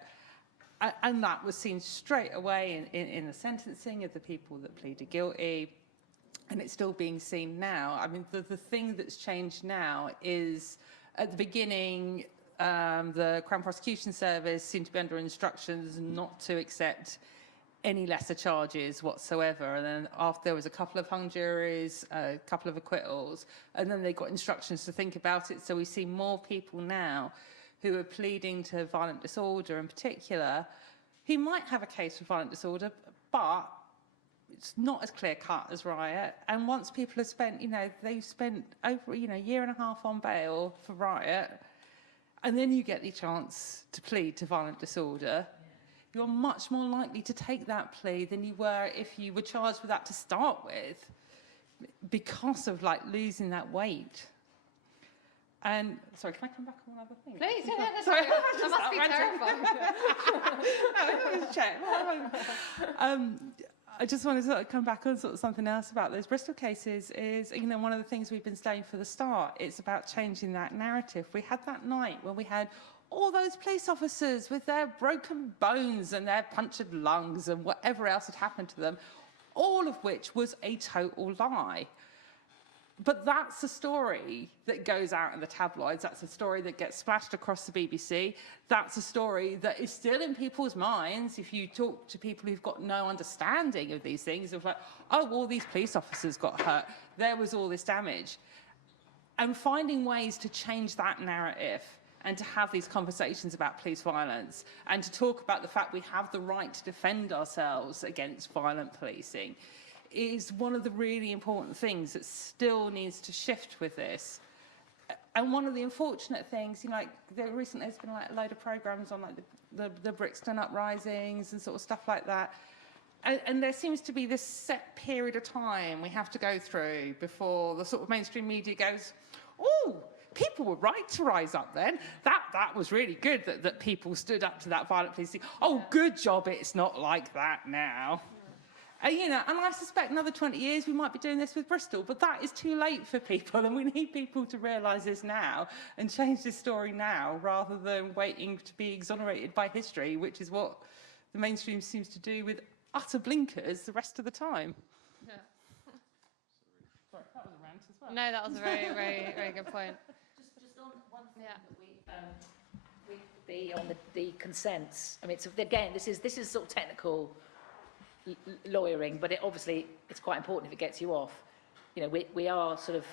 And that was seen straight away in the sentencing of the people that pleaded guilty. And it's still being seen now. I mean, the thing that's changed now is, at the beginning, the Crown Prosecution Service seemed to be under instructions not to accept any lesser charges whatsoever. And then after, there was a couple of hung juries, a couple of acquittals, and then they got instructions to think about it. So we see more people now who are pleading to violent disorder in particular, who might have a case for violent disorder, but it's not as clear-cut as riot. And once people have spent, you know, they've spent over, you know, a year and a half on bail for riot, and then you get the chance to plead to violent disorder, you're much more likely to take that plea than you were if you were charged with that to start with, because of, like, losing that weight. And, sorry, can I come back on another thing? Please, yeah, that's Sorry, that must be terrifying. I just wanted to sort of come back on sort of something else about those Bristol cases. Is, you know, one of the things we've been saying for the start, it's about changing that narrative. We had that night when we had all those police officers with their broken bones and their punctured lungs and whatever else had happened to them, all of which was a total lie. But that's a story that goes out in the tabloids. That's a story that gets splashed across the BBC. That's a story that is still in people's minds. If you talk to people who've got no understanding of these things, of like, oh, all these police officers got hurt, there was all this damage. And finding ways to change that narrative and to have these conversations about police violence and to talk about the fact we have the right to defend ourselves against violent policing is one of the really important things that still needs to shift with this. And one of the unfortunate things, you know, like recently there's been like a load of programs on like the Brixton uprisings and sort of stuff like that. And there seems to be this set period of time we have to go through before the sort of mainstream media goes, oh, people were right to rise up then. That was really good that people stood up to that violent policing. Oh, good job it's not like that now. You know, and I suspect another 20 years we might be doing this with Bristol, but that is too late for people, and we need people to realise this now and change this story now, rather than waiting to be exonerated by history, which is what the mainstream seems to do with utter blinkers the rest of the time. Yeah. Sorry, that was a rant as well. No, that was a very, very, very good point. Just on one thing Yeah. that on the consents. I mean, it's, again, this is sort of technical lawyering, but obviously it's quite important if it gets you off. You know, we are sort of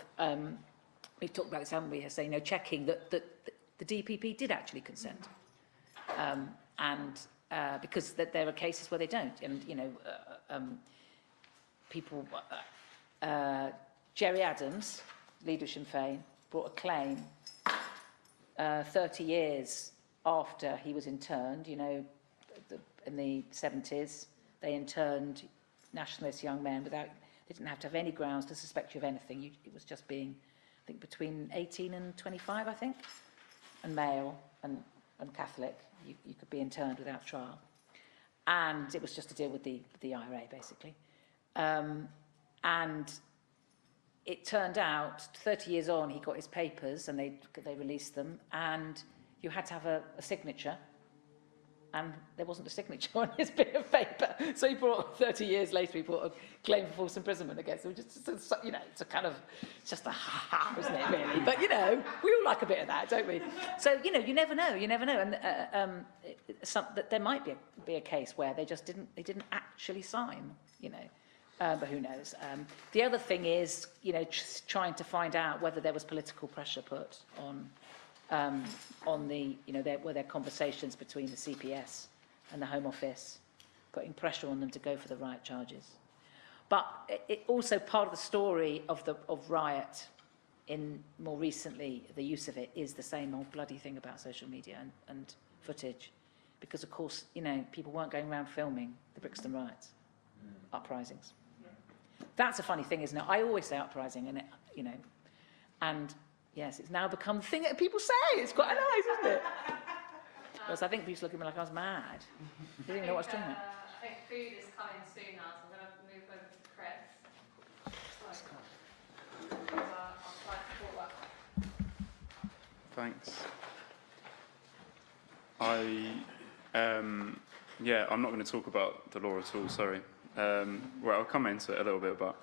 we've talked about this, haven't we? Saying, you know, checking that the DPP did actually consent, and because there are cases where they don't, and you know, people. Jerry Adams, leader of Sinn Féin, brought a claim 30 years after he was interned. You know, in the 70s. They interned nationalist young men without, they didn't have to have any grounds to suspect you of anything. It was just being, I think, between 18 and 25, I think, and male and Catholic. You could be interned without trial. And it was just to deal with the IRA, basically. And it turned out, 30 years on, he got his papers and they released them, and you had to have a signature. And there wasn't a signature on his bit of paper. So he brought, 30 years later, he brought a claim for false imprisonment against him. Just, you know, it's a kind of, it's just a ha-ha, isn't it, really? But, you know, we all like a bit of that, don't we? So, you know, you never know. And that there might be a case where they just didn't actually sign, you know. But who knows? The other thing is, you know, trying to find out whether there was political pressure put on the, you know, were there conversations between the CPS and the Home Office, putting pressure on them to go for the riot charges. But it also part of the story of riot, in more recently, the use of it is the same old bloody thing about social media and footage, because of course, you know, people weren't going around filming the Brixton riots, uprisings. That's a funny thing, isn't it? I always say uprising, and you know, and yes, it's now become the thing that people say. It's quite nice, isn't it? Because I think people look at me like I was mad. They didn't know what I was talking about. I think food is coming soon now, so I'm going to move over to Chris. I'll slide support worker. Thanks. Yeah, I'm not going to talk about the law at all, sorry. Well, I'll come into it a little bit, but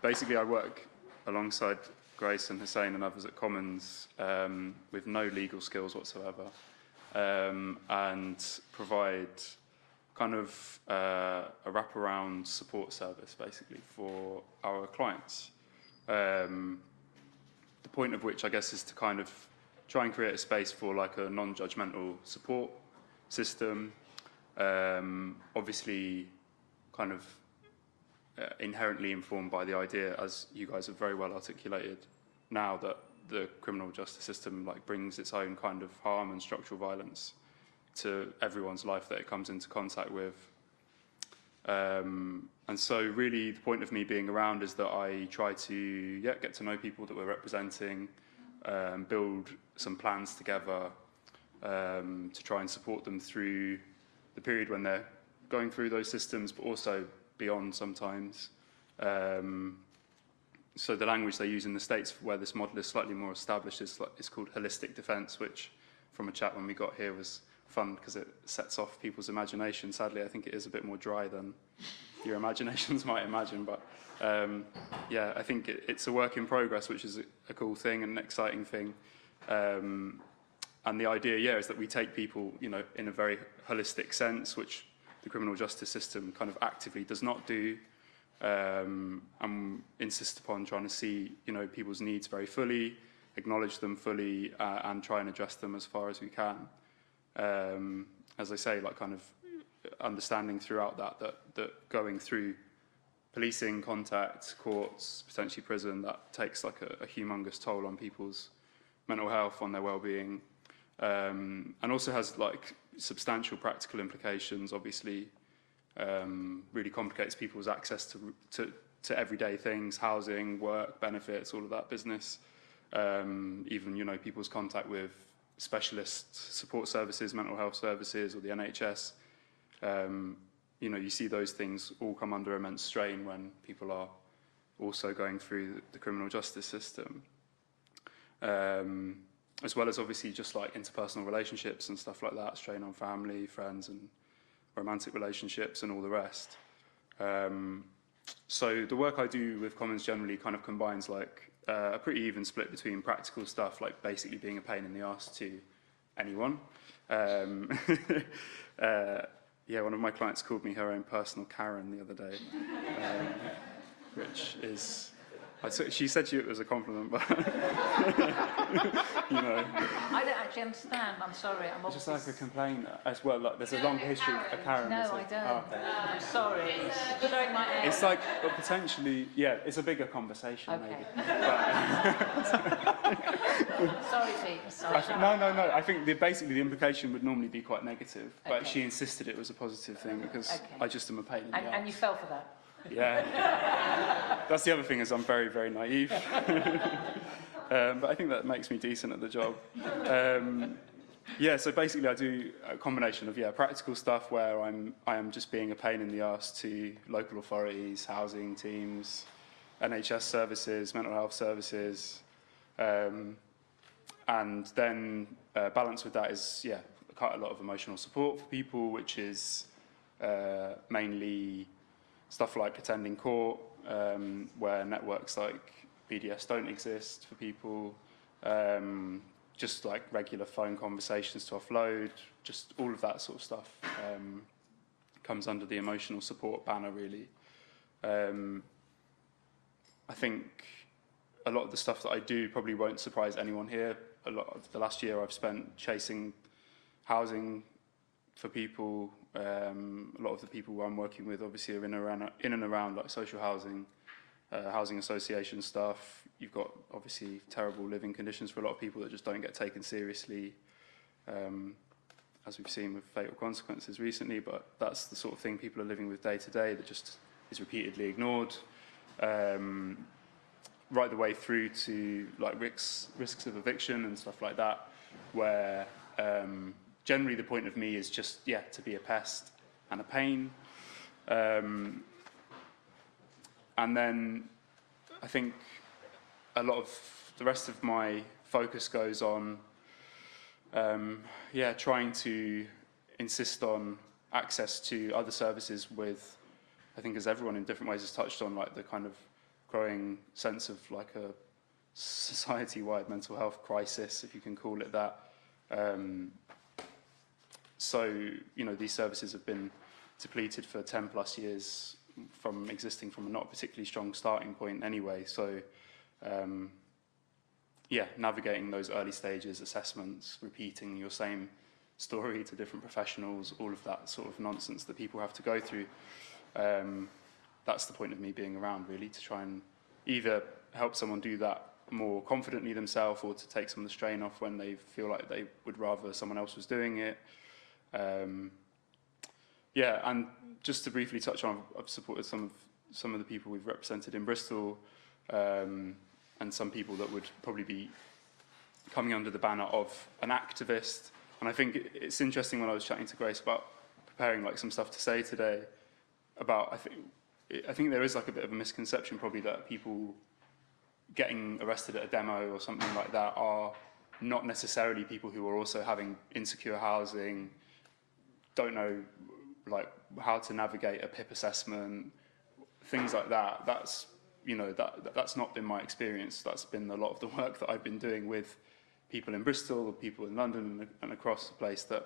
basically I work alongside Grace and Hussein and others at Commons with no legal skills whatsoever, and provide kind of a wraparound support service, basically, for our clients. The point of which, I guess, is to kind of try and create a space for like a non-judgmental support system, obviously kind of inherently informed by the idea, as you guys have very well articulated now, that the criminal justice system like brings its own kind of harm and structural violence to everyone's life that it comes into contact with. And so really the point of me being around is that I try to get to know people that we're representing, build some plans together to try and support them through the period when they're going through those systems, but also beyond sometimes. So the language they use in the States where this model is slightly more established is called holistic defence, which from a chat when we got here was fun because it sets off people's imagination. Sadly, I think it is a bit more dry than your imaginations might imagine, but yeah, I think it's a work in progress, which is a cool thing and an exciting thing. And the idea, is that we take people, in a very holistic sense, which the criminal justice system kind of actively does not do, and insist upon trying to see, people's needs very fully, acknowledge them fully, and try and address them as far as we can. As I say, like kind of understanding throughout that going through policing, contact, courts, potentially prison, that takes like a humongous toll on people's mental health, on their well-being, and also has like substantial practical implications. Obviously, really complicates people's access to everyday things, housing, work, benefits, all of that business. Even people's contact with specialist support services, mental health services, or the NHS. You see those things all come under immense strain when people are also going through the criminal justice system. As well as obviously just like interpersonal relationships and stuff like that, strain on family, friends, and romantic relationships and all the rest. So the work I do with Commons generally kind of combines like a pretty even split between practical stuff, like basically being a pain in the arse to anyone. One of my clients called me her own personal Karen the other day, which is... she said it was a compliment, but I don't actually understand. I'm sorry. It's just like a complainer as well. Like there's a long history of Karen. No, I don't. Oh, okay. I'm sorry. Showing my age. It's like potentially, it's a bigger conversation. Okay. Maybe. Sorry, Pete. Sorry. No. I think basically the implication would normally be quite negative, but she insisted it was a positive thing because I just am a pain in the arse. And you fell for that. Yeah, that's the other thing, is I'm very, very naive. But I think that makes me decent at the job. So basically I do a combination of practical stuff where I am just being a pain in the arse to local authorities, housing teams, NHS services, mental health services, and then balanced with that is quite a lot of emotional support for people, which is mainly stuff like attending court, where networks like BDS don't exist for people, just like regular phone conversations to offload, just all of that sort of stuff comes under the emotional support banner, really. I think a lot of the stuff that I do probably won't surprise anyone here. A lot of the last year I've spent chasing housing for people. A lot of the people I'm working with obviously are in and around like social housing, housing association stuff. You've got obviously terrible living conditions for a lot of people that just don't get taken seriously, as we've seen with fatal consequences recently, but that's the sort of thing people are living with day to day, that just is repeatedly ignored, right the way through to like risks of eviction and stuff like that, where generally the point of me is just, yeah, to be a pest and a pain. And then I think a lot of the rest of my focus goes on, yeah, trying to insist on access to other services with, I think as everyone in different ways has touched on, like the kind of growing sense of like a society-wide mental health crisis, if you can call it that. So, you know, these services have been depleted for 10 plus years from existing from a not particularly strong starting point anyway. So, yeah, navigating those early stages, assessments, repeating your same story to different professionals, all of that sort of nonsense that people have to go through. That's the point of me being around, really, to try and either help someone do that more confidently themselves, or to take some of the strain off when they feel like they would rather someone else was doing it. Yeah, and just to briefly touch on, I've supported some of the people we've represented in Bristol, and some people that would probably be coming under the banner of an activist. And I think it's interesting when I was chatting to Grace about preparing like some stuff to say today about, I think there is like a bit of a misconception probably that people getting arrested at a demo or something like that are not necessarily people who are also having insecure housing, don't know like how to navigate a PIP assessment, things like that. That's, you know, that's not been my experience. That's been a lot of the work that I've been doing with people in Bristol or people in London and across the place that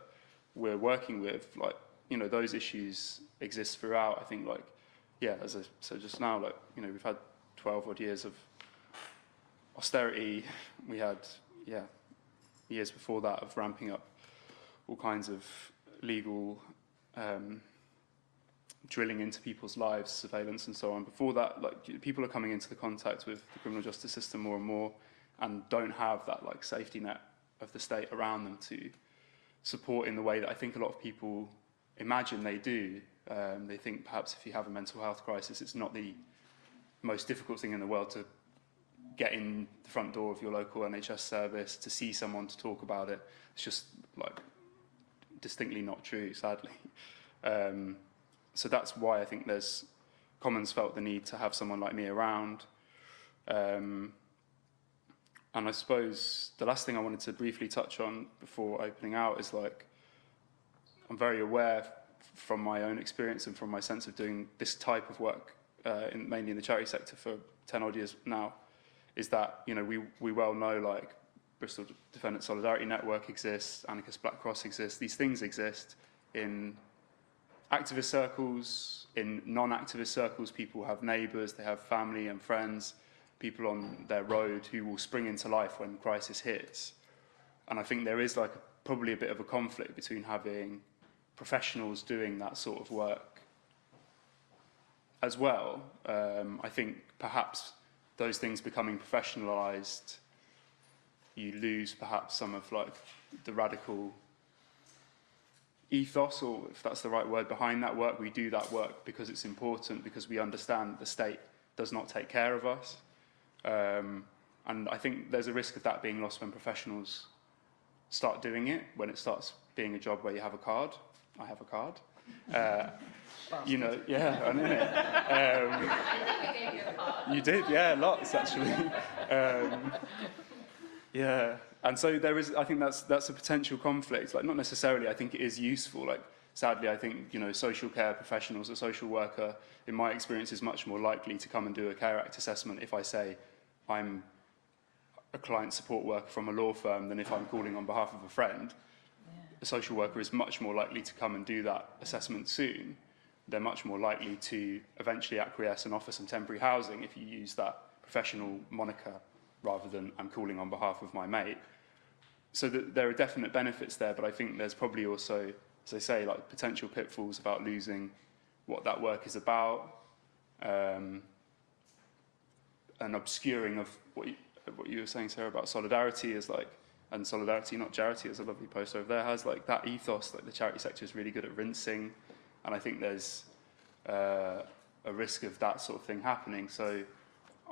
we're working with. Like, you know, those issues exist throughout. I think, like, yeah, as I said just now, like, you know, we've had 12 odd years of austerity. We had, yeah, years before that of ramping up all kinds of legal drilling into people's lives, surveillance and so on. Before that, like, people are coming into the contact with the criminal justice system more and more and don't have that like safety net of the state around them to support in the way that I think a lot of people imagine they do. They think perhaps if you have a mental health crisis, it's not the most difficult thing in the world to get in the front door of your local NHS service, to see someone, to talk about it. It's just like distinctly not true, sadly. So that's why I think Commons felt the need to have someone like me around. And I suppose the last thing I wanted to briefly touch on before opening out is, like, I'm very aware from my own experience and from my sense of doing this type of work, mainly in the charity sector for 10 odd years now, is that, you know, we well know, like, Bristol Defendant Solidarity Network exists, Anarchist Black Cross exists, these things exist in activist circles, in non-activist circles. People have neighbours, they have family and friends, people on their road who will spring into life when crisis hits. And I think there is like probably a bit of a conflict between having professionals doing that sort of work as well. I think perhaps those things becoming professionalised, you lose perhaps some of like the radical ethos, or if that's the right word, behind that work. We do that work because it's important, because we understand the state does not take care of us. And I think there's a risk of that being lost when professionals start doing it, when it starts being a job where you have a card. I have a card. You know, yeah, I'm in it. I think we gave you a card. You did, yeah, lots actually. Yeah, and so there is, I think that's a potential conflict. Like, not necessarily, I think it is useful. Like, sadly, I think, you know, social care professionals, a social worker, in my experience, is much more likely to come and do a Care Act assessment if I say I'm a client support worker from a law firm than if I'm calling on behalf of a friend. Yeah. A social worker is much more likely to come and do that assessment soon. They're much more likely to eventually acquiesce and offer some temporary housing if you use that professional moniker rather than I'm calling on behalf of my mate. So there are definite benefits there, but I think there's probably also, as I say, like potential pitfalls about losing what that work is about, an obscuring of what you were saying, Sarah, about solidarity is like, and solidarity, not charity, as a lovely post over there has, like that ethos, like the charity sector is really good at rinsing. And I think there's a a risk of that sort of thing happening. So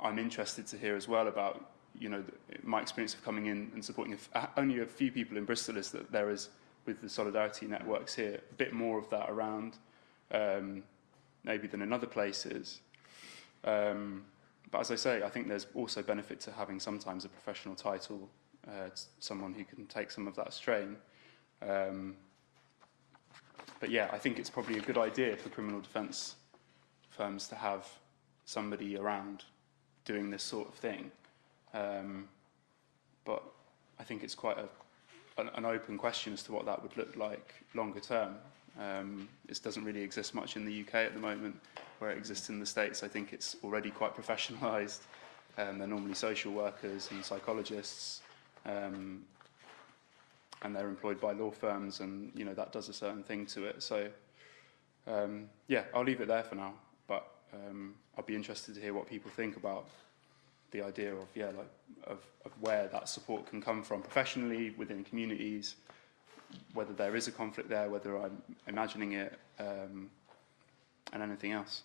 I'm interested to hear as well about, you know, my experience of coming in and supporting only a few people in Bristol is that there is, with the solidarity networks here, a bit more of that around, maybe than in other places. But as I say, I think there's also benefit to having sometimes a professional title, someone who can take some of that strain. But yeah, I think it's probably a good idea for criminal defence firms to have somebody around doing this sort of thing. But I think it's quite an open question as to what that would look like longer term. This doesn't really exist much in the UK at the moment, where it exists in the States. I think it's already quite professionalised. They're normally social workers and psychologists, and they're employed by law firms, and you know that does a certain thing to it. So yeah, I'll leave it there for now, but I'll be interested to hear what people think about the idea of of where that support can come from professionally within communities, whether there is a conflict there, whether I'm imagining it, and anything else.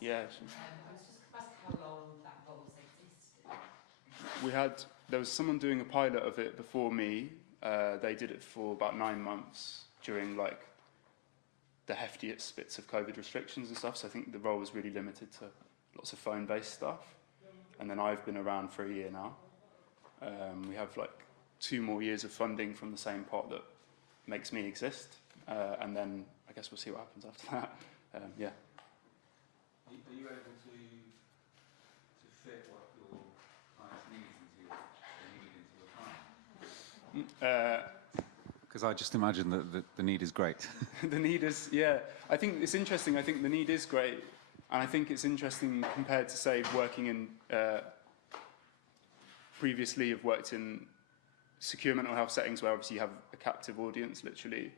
Yeah. I was just ask how long that role's existed. There was someone doing a pilot of it before me. They did it for about 9 months during like the heftiest bits of COVID restrictions and stuff. So I think the role was really limited to lots of phone-based stuff. And then I've been around for a year now. We have like 2 more years of funding from the same pot that makes me exist. And then I guess we'll see what happens after that. Yeah. Are you able to fit what your clients need into the time? Because I just imagine that the need is great. The need is, yeah. I think it's interesting. I think the need is great. And I think it's interesting compared to, say, working in, previously I've worked in secure mental health settings where obviously you have a captive audience, literally.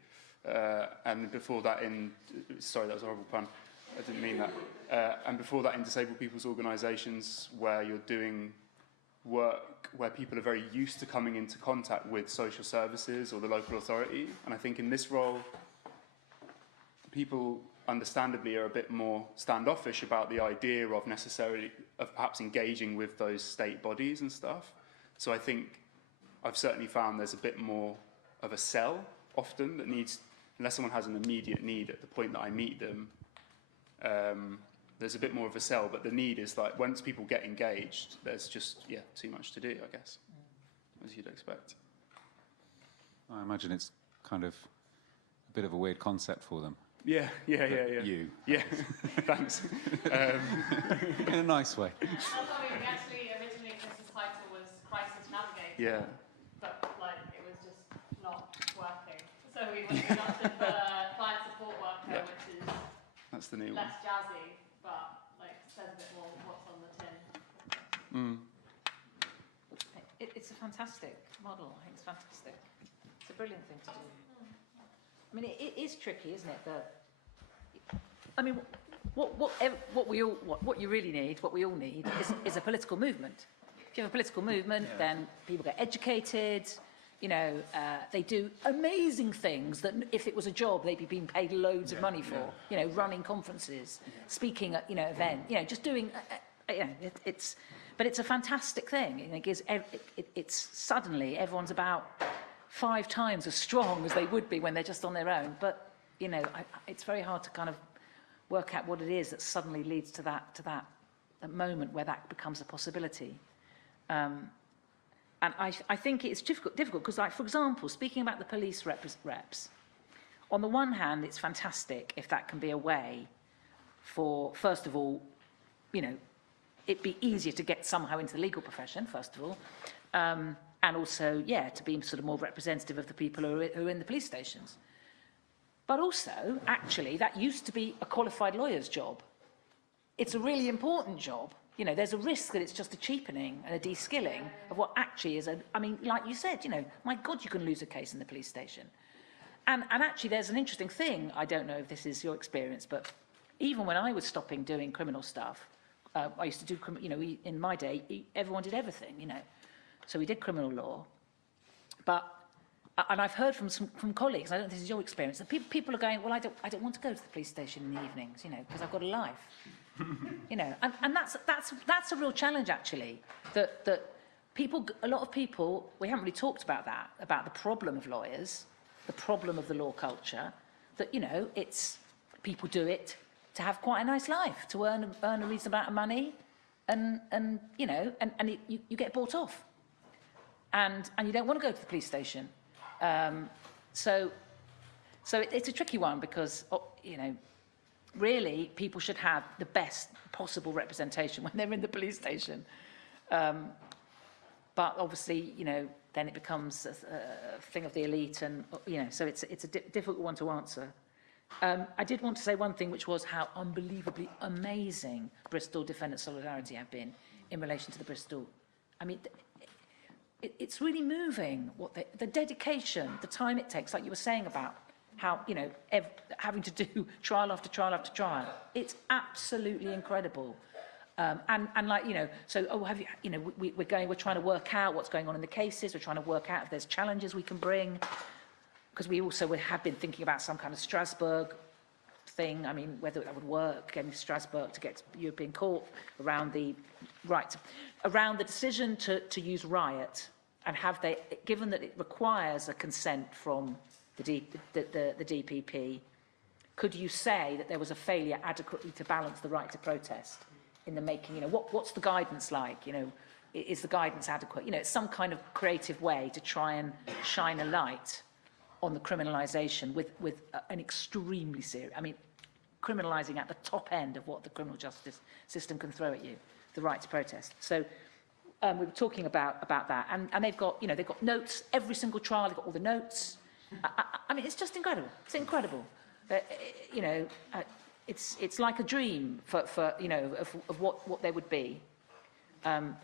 And before that sorry, that was a horrible pun. I didn't mean that. And before that in disabled people's organisations where you're doing work where people are very used to coming into contact with social services or the local authority. And I think in this role, people understandably are a bit more standoffish about the idea of perhaps engaging with those state bodies and stuff. So I think I've certainly found there's a bit more of a sell often that needs, unless someone has an immediate need at the point that I meet them, there's a bit more of a sell, but the need is like once people get engaged, there's just, yeah, too much to do, I guess, as you'd expect. I imagine it's kind of a bit of a weird concept for them. Yeah. You. Yeah, thanks. In a nice way. Actually, originally Chris's title was Crisis Navigator. Yeah. But like it was just not working. So we opted for client support worker, which is that's the new less jazzy, but like says a bit more what's on the tin. It's a fantastic model. I think it's fantastic. It's a brilliant thing to do. I mean, it is tricky, isn't it? I mean, what you really need, what we all need, is a political movement. If you have a political movement, then people get educated. You know, they do amazing things that if it was a job, they'd be being paid loads of money for. You know, running conferences, speaking at events. You know, just doing. But it's a fantastic thing. It gives. It's suddenly everyone's about 5 times as strong as they would be when they're just on their own. But you know, it's very hard to kind of work out what it is that suddenly leads to that moment where that becomes a possibility. And I think it's difficult because, like, for example, speaking about the police reps, on the one hand, it's fantastic if that can be a way for, first of all, you know, it'd be easier to get somehow into the legal profession, first of all, and also, yeah, to be sort of more representative of the people who are in the police stations. But also, actually, that used to be a qualified lawyer's job. It's a really important job. You know, there's a risk that it's just a cheapening and a de-skilling of what actually is I mean, like you said, you know, my God, you can lose a case in the police station. And actually, there's an interesting thing, I don't know if this is your experience, but even when I was stopping doing criminal stuff, I used to do, you know, in my day, everyone did everything, you know. So we did criminal law. But and I've heard from colleagues, I don't think this is your experience, that people are going, well, I don't want to go to the police station in the evenings, you know, because I've got a life. You know, and that's a real challenge, actually, that people, a lot of people, we haven't really talked about that, about the problem of lawyers, the problem of the law culture, that, you know, it's, people do it to have quite a nice life, to earn a reasonable amount of money, and you know, and you get bought off. And you don't want to go to the police station. So it's a tricky one because, you know, really people should have the best possible representation when they're in the police station. But obviously, you know, then it becomes a thing of the elite, and, you know, so it's a difficult one to answer. I did want to say one thing, which was how unbelievably amazing Bristol Defendant Solidarity have been in relation to the Bristol. I mean, it's really moving, what the dedication, the time it takes, like you were saying about how, you know, having to do trial after trial after trial. It's absolutely incredible. And like, you know, so, have you, you know, we're trying to work out what's going on in the cases. We're trying to work out if there's challenges we can bring. Because we have been thinking about some kind of Strasbourg thing. I mean, whether that would work, getting to Strasbourg to get to European Court around the around the decision to use riot, and have they, given that it requires a consent from the DPP, could you say that there was a failure adequately to balance the right to protest in the making? You know, what's the guidance like? You know, is the guidance adequate? You know, it's some kind of creative way to try and shine a light on the criminalisation with an extremely serious, I mean, criminalising at the top end of what the criminal justice system can throw at you, the right to protest. So we were talking about that, and they've got, you know, they've got notes, every single trial, they've got all the notes. I mean, it's just incredible. It's incredible. You know, it's like a dream for you know, of what they would be.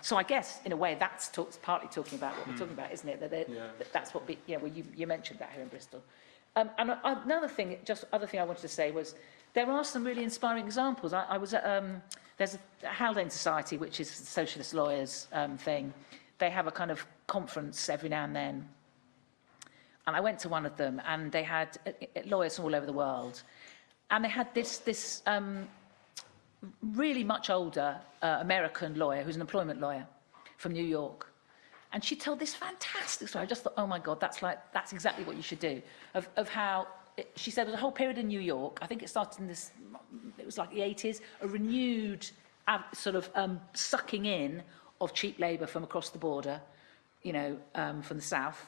So I guess, in a way, that's partly talking about what we're talking about, isn't it? That's what, you know, well, you mentioned that here in Bristol. And another thing, other thing I wanted to say was, there are some really inspiring examples. I was at, there's a Haldane Society, which is the socialist lawyers thing. They have a kind of conference every now and then. And I went to one of them, and they had lawyers from all over the world. And they had this really much older American lawyer, who's an employment lawyer from New York. And she told this fantastic story. I just thought, oh my God, that's exactly what you should do. Of how, she said there was a whole period in New York, I think it started in it was like the 80s, a renewed sort of sucking in of cheap labour from across the border, you know, from the South,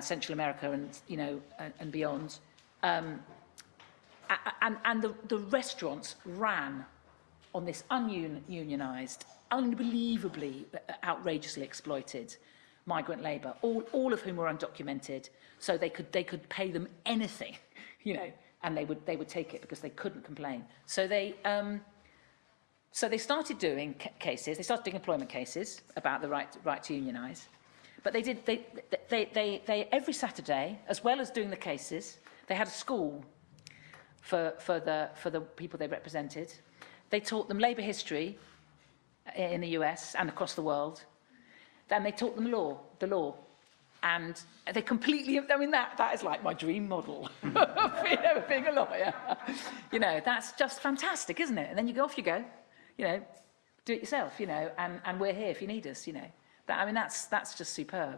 Central America, and, you know, and beyond. And the restaurants ran on this ununionised, unbelievably, outrageously exploited migrant labour, all of whom were undocumented, so they could pay them anything, you know, and they would take it because they couldn't complain. So they started doing cases. They started doing employment cases about the right to unionise, but they every Saturday, as well as doing the cases, they had a school for the people they represented. They taught them labour history in the US and across the world. Then they taught them the law. And they completely, I mean, that is like my dream model of being a lawyer. You know, that's just fantastic, isn't it? And then you go, you know, do it yourself, you know, and we're here if you need us, you know. I mean, that's just superb.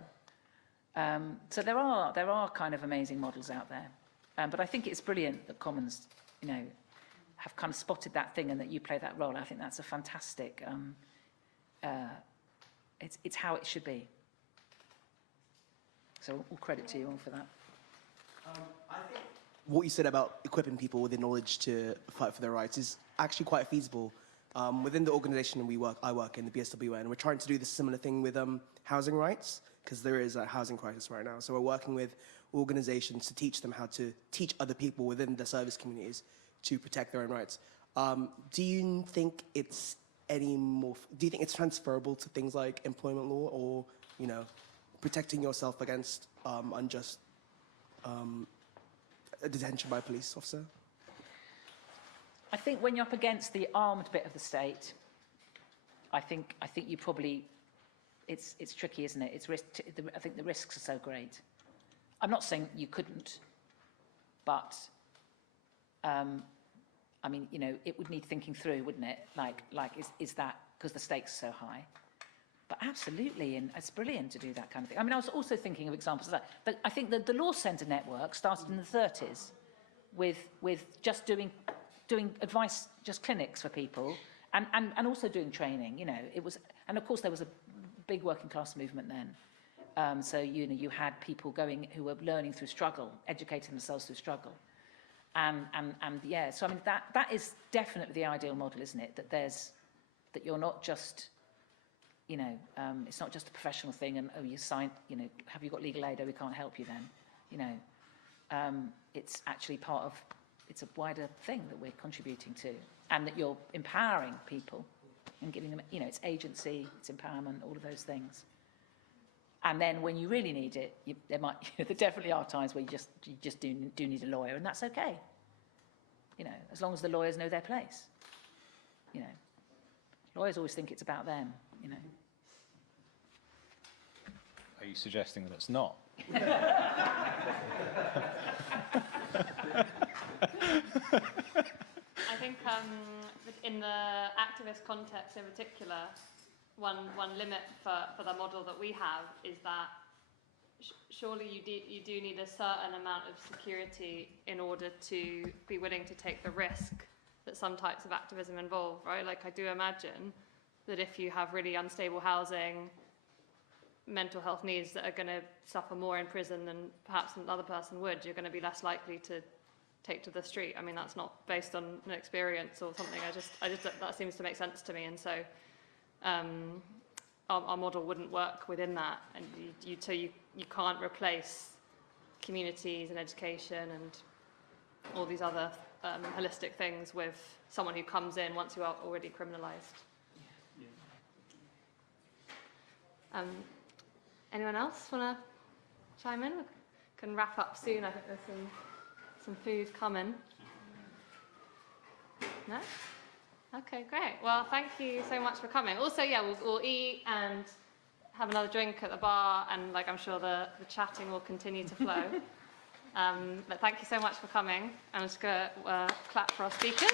So there are kind of amazing models out there. But I think it's brilliant that Commons, you know, have kind of spotted that thing and that you play that role. I think that's a fantastic, it's how it should be. So all credit to you all for that. I think what you said about equipping people with the knowledge to fight for their rights is actually quite feasible. Within the organisation I work in, the BSWN, we're trying to do the similar thing with housing rights, because there is a housing crisis right now. So we're working with organisations to teach them how to teach other people within the service communities to protect their own rights. Do you think it's transferable to things like employment law, or, you know, protecting yourself against unjust detention by a police officer? I think when you're up against the armed bit of the state, I think you probably, it's tricky, isn't it? I think the risks are so great. I'm not saying you couldn't, but I mean, you know, it would need thinking through, wouldn't it? Like is that because the stakes are so high? But absolutely, and it's brilliant to do that kind of thing. I mean, I was also thinking of examples of that. But I think that the Law Centre network started in the 30s with just doing advice, just clinics for people, and also doing training. You know, it was, and of course there was a big working class movement then. So you know, you had people going who were learning through struggle, educating themselves through struggle, and yeah. So I mean, that is definitely the ideal model, isn't it? That you're not just, you know, it's not just a professional thing and, oh, you signed, you know, have you got legal aid? Oh, we can't help you then. You know, it's actually part of, it's a wider thing that we're contributing to, and that you're empowering people and giving them, you know, it's agency, it's empowerment, all of those things. And then when you really need it, there definitely are times where you just do need a lawyer, and that's okay. You know, as long as the lawyers know their place. You know, lawyers always think it's about them, you know. Are you suggesting that it's not? I think in the activist context in particular, one limit for the model that we have is that surely you do need a certain amount of security in order to be willing to take the risk that some types of activism involve, right? Like, I do imagine that if you have really unstable housing, mental health needs that are going to suffer more in prison than perhaps another person would, you're going to be less likely to take to the street. I mean, that's not based on an experience or something. I just that seems to make sense to me, and so our model wouldn't work within that, and you can't replace communities and education and all these other holistic things with someone who comes in once you are already criminalised. Anyone else want to chime in? We can wrap up soon. I think there's some food coming. No? Okay, great. Well, thank you so much for coming. Also, yeah, we'll eat and have another drink at the bar, and like I'm sure the chatting will continue to flow. But thank you so much for coming. I'm just going to clap for our speakers.